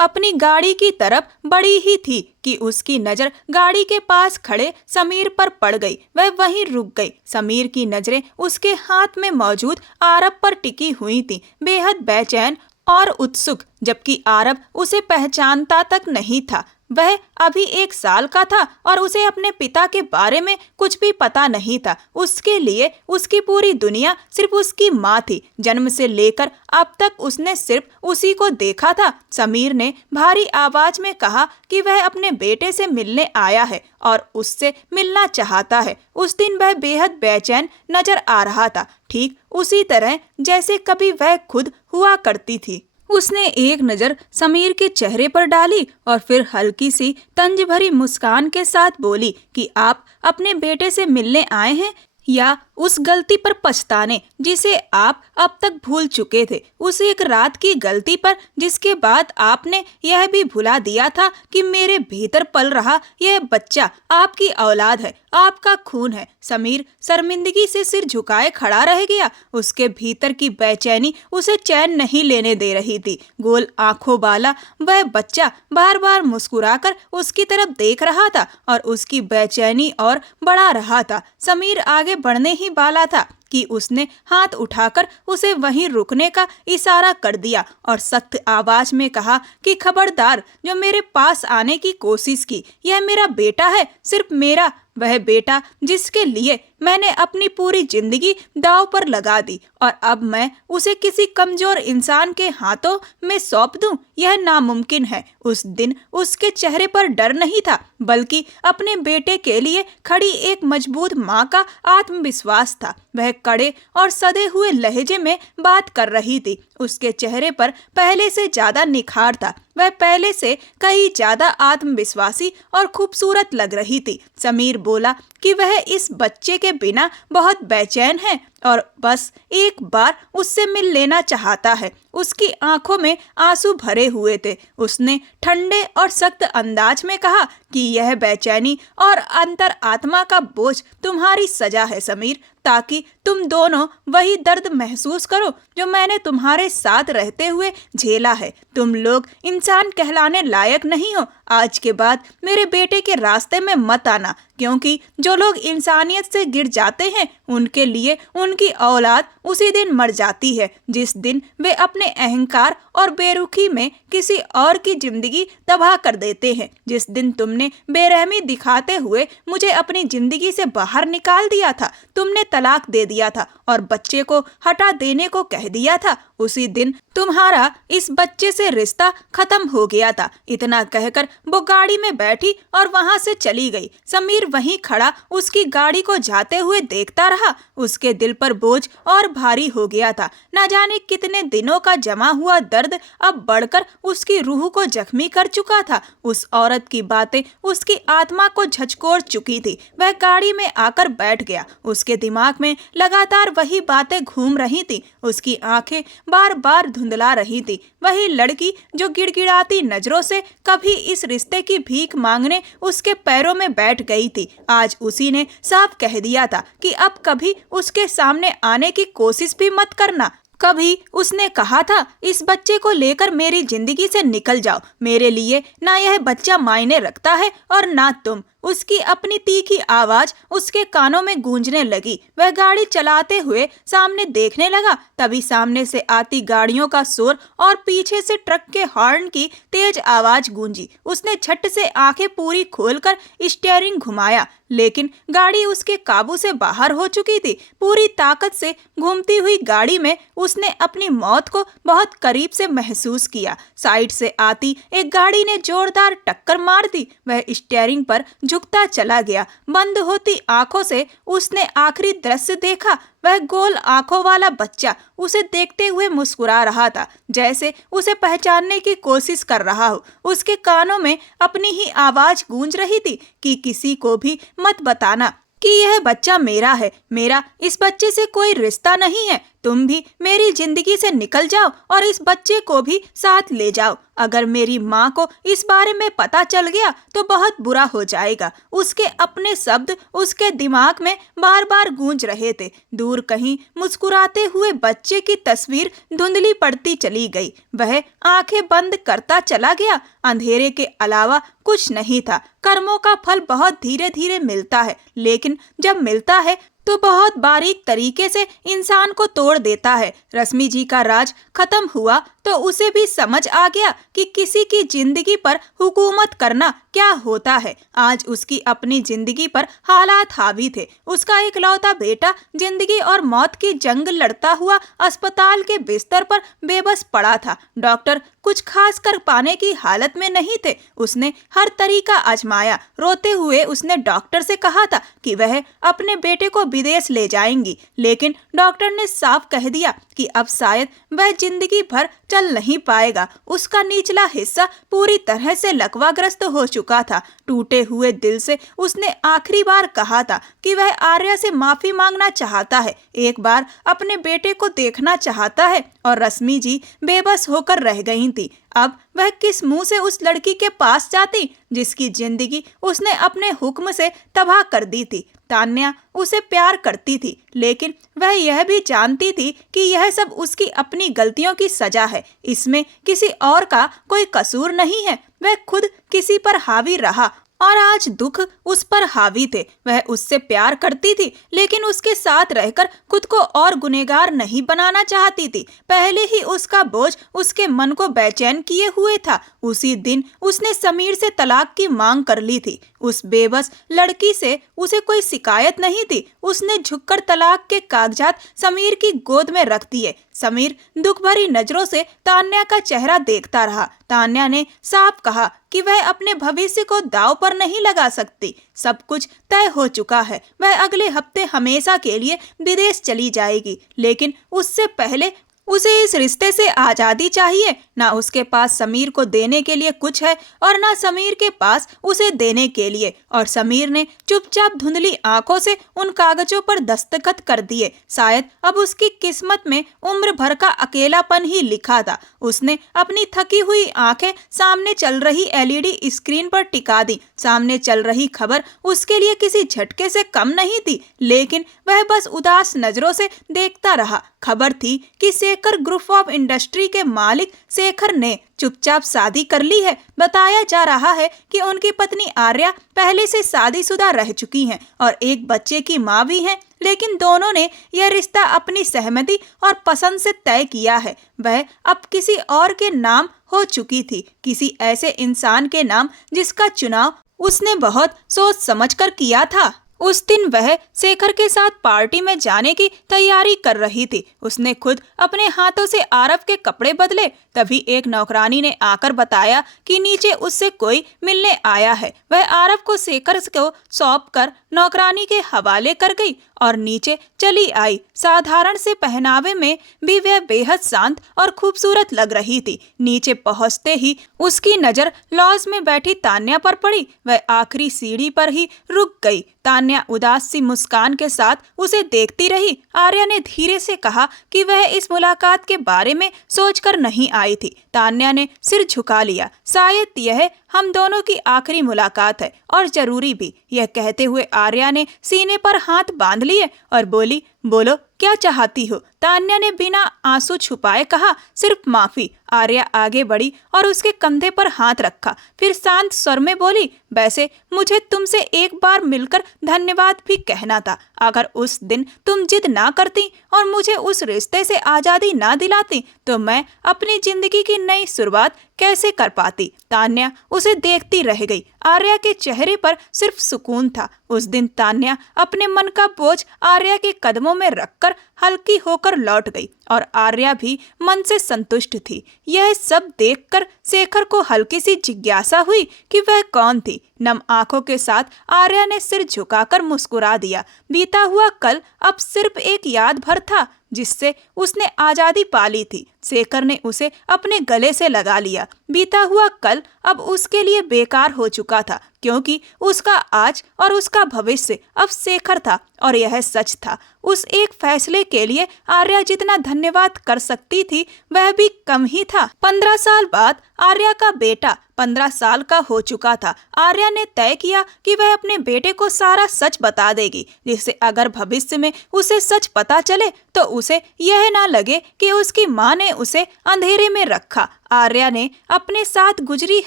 अपनी गाड़ी की तरफ बढ़ी ही थी कि उसकी नजर गाड़ी के पास खड़े समीर पर पड़ गई। वह वहीं रुक गई। समीर की नजरें उसके हाथ में मौजूद आरव पर टिकी हुई थी, बेहद बेचैन और उत्सुक, जबकि आरव उसे पहचानता तक नहीं था। वह अभी 1 साल का था और उसे अपने पिता के बारे में कुछ भी पता नहीं था। उसके लिए उसकी पूरी दुनिया सिर्फ उसकी माँ थी। जन्म से लेकर अब तक उसने सिर्फ उसी को देखा था। समीर ने भारी आवाज में कहा कि वह अपने बेटे से मिलने आया है और उससे मिलना चाहता है। उस दिन वह बेहद बेचैन नजर आ रहा था, ठीक उसी तरह जैसे कभी वह खुद हुआ करती थी। उसने एक नजर समीर के चेहरे पर डाली और फिर हल्की सी तंज भरी मुस्कान के साथ बोली कि आप अपने बेटे से मिलने आए हैं या उस गलती पर पछताने जिसे आप अब तक भूल चुके थे, उस एक रात की गलती पर जिसके बाद आपने यह भी भुला दिया था कि मेरे भीतर पल रहा यह बच्चा आपकी औलाद है, आपका खून है। समीर शर्मिंदगी से सिर झुकाए खड़ा रह गया। उसके भीतर की बेचैनी उसे चैन नहीं लेने दे रही थी। गोल आंखों वाला वह बच्चा बार बार मुस्कुराकर उसकी तरफ देख रहा था और उसकी बेचैनी और बढ़ा रहा था। समीर आगे बढ़ने ही वाला था कि उसने हाथ उठाकर उसे वहीं रुकने का इशारा कर दिया और सख्त आवाज में कहा कि खबरदार जो मेरे पास आने की कोशिश की। यह मेरा बेटा है, सिर्फ मेरा, वह बेटा जिसके लिए मैंने अपनी पूरी जिंदगी दांव पर लगा दी और अब मैं उसे किसी कमजोर इंसान के हाथों में सौंप दूं, यह नामुमकिन है। उस दिन उसके चेहरे पर डर नहीं था, बल्कि अपने बेटे के लिए खड़ी एक मजबूत माँ का आत्मविश्वास था। वह कड़े और सधे हुए लहजे में बात कर रही थी। उसके चेहरे पर पहले से ज्यादा निखार था। वह पहले से कहीं ज्यादा आत्मविश्वासी और खूबसूरत लग रही थी। समीर बोला कि वह इस बच्चे के बिना बहुत बेचैन है। और बस एक बार उससे मिल लेना चाहता है। उसकी आंखों में आंसू भरे हुए थे। उसने ठंडे और सख्त अंदाज में कहा कि यह बेचैनी और अंतर आत्मा का बोझ तुम्हारी सजा है समीर, ताकि तुम दोनों वही दर्द महसूस करो जो मैंने तुम्हारे साथ रहते हुए झेला है। तुम लोग इंसान कहलाने लायक नहीं हो। आज के बाद मेरे बेटे के रास्ते में मत आना, क्योंकि जो लोग इंसानियत से गिर जाते हैं उनके लिए उनकी औलाद उसी दिन मर जाती है जिस दिन वे अपने अहंकार और बेरुखी में किसी और की जिंदगी तबाह कर देते हैं। जिस दिन तुमने बेरहमी दिखाते हुए मुझे अपनी जिंदगी से बाहर निकाल दिया था, तुमने तलाक दे दिया था और बच्चे को हटा देने को कह दिया था, उसी दिन तुम्हारा इस बच्चे से रिश्ता खत्म हो गया था। इतना कहकर वो गाड़ी में बैठी और वहां से चली गई। समीर वहीं खड़ा उसकी गाड़ी को जाते हुए देखता रहा। उसके दिल पर बोझ और भारी हो गया था। न जाने कितने दिनों का जमा हुआ दर्द अब बढ़कर उसकी रूह को जख्मी कर चुका था। उस औरत की बातें उसकी आत्मा को झकझोर चुकी थी। वह गाड़ी में आकर बैठ गया। उसके दिमाग में लगातार वही बातें घूम रही थी। उसकी आंखें बार बार धुंधला रही थी। वही लड़की जो गिड़गिड़ाती नजरों से कभी इस रिश्ते की भीख मांगने उसके पैरों में बैठ गई थी, आज उसी ने साफ कह दिया था कि अब कभी उसके सामने आने की कोशिश भी मत करना। कभी उसने कहा था, इस बच्चे को लेकर मेरी जिंदगी से निकल जाओ, मेरे लिए ना यह बच्चा मायने रखता है और ना तुम। उसकी अपनी तीखी आवाज उसके कानों में गूंजने लगी। वह गाड़ी चलाते हुए सामने देखने लगा। तभी सामने से आती गाड़ियों का शोर और पीछे से ट्रक के हॉर्न की तेज आवाज गूंजी। उसने झट से आंखें पूरी खोलकर स्टीयरिंग घुमाया, लेकिन गाड़ी उसके काबू से बाहर हो चुकी थी। पूरी ताकत से घूमती हुई गाड़ी में उसने अपनी मौत को बहुत करीब से महसूस किया। साइड से आती एक गाड़ी ने जोरदार टक्कर मार दी। वह स्टीयरिंग पर झुकता चला गया। बंद होती आंखों से उसने आखिरी दृश्य देखा। वह गोल आंखों वाला बच्चा उसे देखते हुए मुस्कुरा रहा था, जैसे उसे पहचानने की कोशिश कर रहा हो। उसके कानों में अपनी ही आवाज गूंज रही थी कि किसी को भी मत बताना कि यह बच्चा मेरा है, मेरा इस बच्चे से कोई रिश्ता नहीं है। तुम भी मेरी जिंदगी से निकल जाओ और इस बच्चे को भी साथ ले जाओ। अगर मेरी माँ को इस बारे में पता चल गया तो बहुत बुरा हो जाएगा। उसके अपने शब्द उसके दिमाग में बार बार गूंज रहे थे। दूर कहीं मुस्कुराते हुए बच्चे की तस्वीर धुंधली पड़ती चली गई। वह आंखें बंद करता चला गया। अंधेरे के अलावा कुछ नहीं था। कर्मों का फल बहुत धीरे धीरे मिलता है, लेकिन जब मिलता है तो बहुत बारीक तरीके से इंसान को तोड़ देता है। रश्मि जी का राज खत्म हुआ तो उसे भी समझ आ गया कि किसी की जिंदगी पर हुकूमत करना क्या होता है। आज उसकी अपनी जिंदगी पर हालात हावी थे। उसका इकलौता बेटा जिंदगी और मौत की जंग लड़ता हुआ अस्पताल के बिस्तर पर बेबस पड़ा था। डॉक्टर कुछ खास कर पाने की हालत में नहीं थे। उसने हर तरीका आजमाया। रोते हुए उसने डॉक्टर से कहा था कि वह अपने बेटे को विदेश ले जाएंगी, लेकिन डॉक्टर ने साफ कह दिया कि अब शायद वह जिंदगी भर चल नहीं पाएगा। उसका निचला हिस्सा पूरी तरह से लकवाग्रस्त हो चुका था। टूटे हुए दिल से उसने आखिरी बार कहा था कि वह आर्या से माफी मांगना चाहता है, एक बार अपने बेटे को देखना चाहता है। और रश्मि जी बेबस होकर रह गई थी। अब वह किस मुंह से उस लड़की के पास जाती जिसकी जिंदगी उसने अपने हुक्म से तबाह कर दी थी। तान्या उसे प्यार करती थी, लेकिन वह यह भी जानती थी कि यह सब उसकी अपनी गलतियों की सजा है। इसमें किसी और का कोई कसूर नहीं है। वह खुद किसी पर हावी रहा और आज दुख उस पर हावी थे। वह उससे प्यार करती थी, लेकिन उसके साथ रहकर खुद को और गुनहगार नहीं बनाना चाहती थी। पहले ही उसका बोझ उसके मन को बेचैन किए हुए था। उसी दिन उसने समीर से तलाक की मांग कर ली थी। उस बेबस लड़की से उसे कोई शिकायत नहीं थी। उसने झुककर तलाक के कागजात समीर की गोद में रख दिए। समीर दुख भरी नजरों से तान्या का चेहरा देखता रहा। तान्या ने साफ कहा कि वह अपने भविष्य को दांव पर नहीं लगा सकती। सब कुछ तय हो चुका है। वह अगले हफ्ते हमेशा के लिए विदेश चली जाएगी, लेकिन उससे पहले उसे इस रिश्ते से आजादी चाहिए। ना उसके पास समीर को देने के लिए कुछ है और ना समीर के पास उसे देने के लिए। और समीर ने चुपचाप धुंधली आंखों से उन कागजों पर दस्तखत कर दिए। शायद अब उसकी किस्मत में उम्र भर का अकेलापन ही लिखा था। उसने अपनी थकी हुई आंखें सामने चल रही एलईडी स्क्रीन पर टिका दी। सामने चल रही खबर उसके लिए किसी झटके से कम नहीं थी, लेकिन वह बस उदास नजरों से देखता रहा। खबर थी कि शेखर ग्रुप ऑफ इंडस्ट्री के मालिक शेखर ने चुपचाप शादी कर ली है। बताया जा रहा है कि उनकी पत्नी आर्या पहले से शादीशुदा रह चुकी हैं और एक बच्चे की मां भी हैं, लेकिन दोनों ने यह रिश्ता अपनी सहमति और पसंद से तय किया है। वह अब किसी और के नाम हो चुकी थी, किसी ऐसे इंसान के नाम जिसका चुनाव उसने बहुत सोच समझकर किया था। उस दिन वह शेखर के साथ पार्टी में जाने की तैयारी कर रही थी। उसने खुद अपने हाथों से आरव के कपड़े बदले। तभी एक नौकरानी ने आकर बताया कि नीचे उससे कोई मिलने आया है। वह आरव को शेखर को सौंपकर नौकरानी के हवाले कर गई और नीचे चली आई। साधारण से पहनावे में भी वह बेहद शांत और खूबसूरत लग रही थी। नीचे पहुंचते ही उसकी नजर लॉज में बैठी तान्या पर पड़ी। वह आखिरी सीढ़ी पर ही रुक गई। तान्या उदास सी मुस्कान के साथ उसे देखती रही। आर्या ने धीरे से कहा कि वह इस मुलाकात के बारे में सोचकर नहीं आई थी। तान्या ने सिर झुका लिया। शायद यह हम दोनों की आखिरी मुलाकात है और जरूरी भी। यह कहते हुए आर्या ने सीने पर हाथ बांध लिए और बोली, बोलो क्या चाहती हो? तान्या ने बिना आंसू छुपाए कहा, सिर्फ माफी। आर्या आगे बढ़ी और उसके कंधे पर हाथ रखा। फिर शांत स्वर में बोली, वैसे मुझे तुमसे एक बार मिलकर धन्यवाद भी कहना था। अगर उस दिन तुम जिद ना करती और मुझे उस रिश्ते से आजादी ना दिलाती तो मैं अपनी जिंदगी की नई शुरुआत कैसे कर पाती? तान्या उसे देखती रह गई। आर्या के चेहरे पर सिर्फ सुकून था। उस दिन तान्या अपने मन का बोझ आर्या के कदमों में रखकर हल्की होकर लौट गई और आर्या भी मन से संतुष्ट थी। यह सब देखकर शेखर को हल्की सी जिज्ञासा हुई कि वह कौन थी। नम आंखों के साथ आर्या ने सिर झुकाकर मुस्कुरा दिया। बीता हुआ कल अब सिर्फ एक याद भर था जिससे उसने आजादी पाली थी। शेखर ने उसे अपने गले से लगा लिया। बीता हुआ कल अब उसके लिए बेकार हो चुका था, क्योंकि उसका आज और उसका भविष्य अब शेखर था और यह सच था। उस एक फैसले के लिए आर्या जितना धन्यवाद कर सकती थी वह भी कम ही था। 15 साल बाद आर्या का बेटा 15 साल का हो चुका था। आर्या ने तय किया कि वह अपने बेटे को सारा सच बता देगी, जिससे अगर भविष्य में उसे सच पता चले तो उसे यह ना लगे कि उसकी मां ने उसे अंधेरे में रखा। आर्या ने अपने साथ गुजरी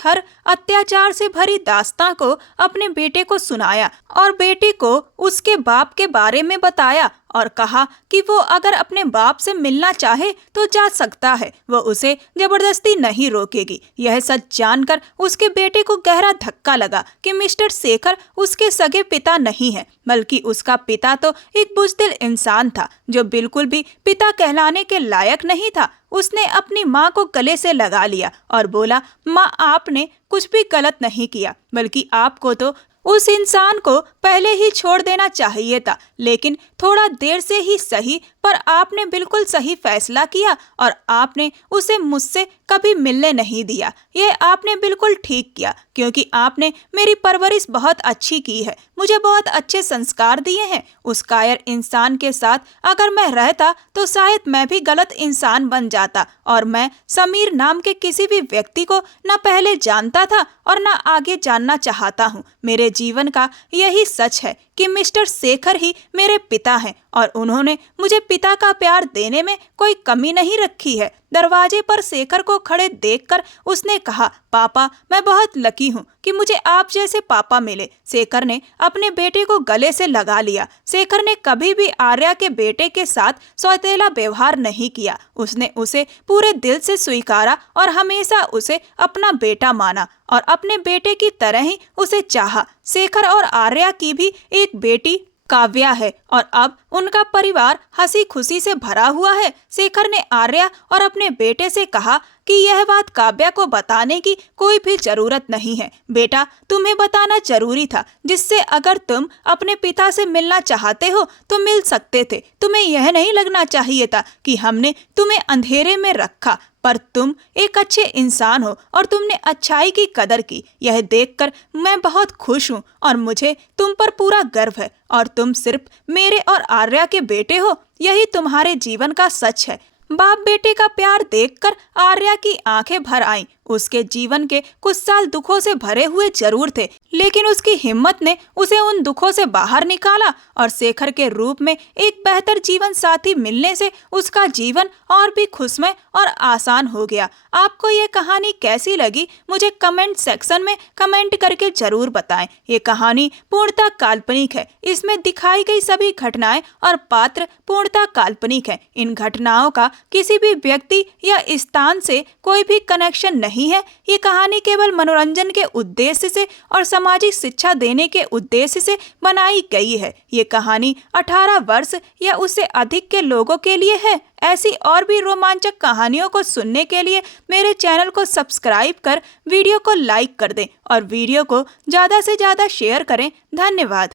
हर अत्याचार से भरी दास्तां को अपने बेटे को सुनाया और बेटे को उसके बाप के बारे में बताया और कहा कि वो अगर अपने बाप से मिलना चाहे तो जा सकता है, वो उसे जबरदस्ती नहीं रोकेगी। यह सच जानकर उसके बेटे को गहरा धक्का लगा कि मिस्टर शेखर उसके सगे पिता नहीं है, बल्कि उसका पिता तो एक बुज़दिल इंसान था जो बिल्कुल भी पिता कहलाने के लायक नहीं था। उसने अपनी माँ को गले से लगा लिया और बोला, माँ आपने कुछ भी गलत नहीं किया, बल्कि आपको तो उस इंसान को पहले ही छोड़ देना चाहिए था। लेकिन थोड़ा देर से ही सही, पर आपने बिल्कुल सही फैसला किया और आपने उसे मुझसे कभी मिलने नहीं दिया। यह आपने बिल्कुल ठीक किया, क्योंकि आपने मेरी परवरिश बहुत अच्छी की है, मुझे बहुत अच्छे संस्कार दिए हैं। उस कायर इंसान के साथ अगर मैं रहता तो शायद मैं भी गलत इंसान बन जाता और मैं समीर नाम के किसी भी व्यक्ति को न पहले जानता था और न आगे जानना चाहता हूँ। मेरे जीवन का यही सच है कि मिस्टर शेखर ही मेरे पिता हैं और उन्होंने मुझे पिता का प्यार देने में कोई कमी नहीं रखी है। दरवाजे पर शेखर को खड़े देखकर उसने कहा, पापा मैं बहुत लकी हूँ कि मुझे आप जैसे पापा मिले। शेखर ने अपने बेटे को गले से लगा लिया। शेखर ने कभी भी आर्या के बेटे के साथ सौतेला व्यवहार नहीं किया। उसने उसे पूरे दिल से स्वीकारा और हमेशा उसे अपना बेटा माना और अपने बेटे की तरह ही उसे चाहा। शेखर और आर्या की भी एक बेटी काव्या है और अब उनका परिवार हंसी खुशी से भरा हुआ है। शेखर ने आर्या और अपने बेटे से कहा कि यह बात काव्या को बताने की कोई भी जरूरत नहीं है। बेटा, तुम्हें बताना जरूरी था, जिससे अगर तुम अपने पिता से मिलना चाहते हो तो मिल सकते थे। तुम्हें यह नहीं लगना चाहिए था कि हमने तुम्हें अंधेरे में रखा, पर तुम एक अच्छे इंसान हो और तुमने अच्छाई की कदर की। यह देखकर मैं बहुत खुश हूँ और मुझे तुम पर पूरा गर्व है। और तुम सिर्फ मेरे और आर्या के बेटे हो, यही तुम्हारे जीवन का सच है। बाप बेटे का प्यार देखकर आर्या की आंखें भर आईं। उसके जीवन के कुछ साल दुखों से भरे हुए जरूर थे, लेकिन उसकी हिम्मत ने उसे उन दुखों से बाहर निकाला और शेखर के रूप में एक बेहतर जीवन साथी मिलने से उसका जीवन और भी खुशमय और आसान हो गया। आपको ये कहानी कैसी लगी, मुझे कमेंट सेक्शन में कमेंट करके जरूर बताएं। ये कहानी पूर्णतः काल्पनिक है। इसमें दिखाई गई सभी घटनाएं और पात्र पूर्णतः काल्पनिक है। इन घटनाओं का किसी भी व्यक्ति या स्थान से कोई भी कनेक्शन नहीं है। ये कहानी केवल मनोरंजन के उद्देश्य से और सामाजिक शिक्षा देने के उद्देश्य से बनाई गई है। ये कहानी 18 वर्ष या उससे अधिक के लोगों के लिए है। ऐसी और भी रोमांचक कहानियों को सुनने के लिए मेरे चैनल को सब्सक्राइब कर वीडियो को लाइक कर दें और वीडियो को ज़्यादा से ज़्यादा शेयर करें। धन्यवाद।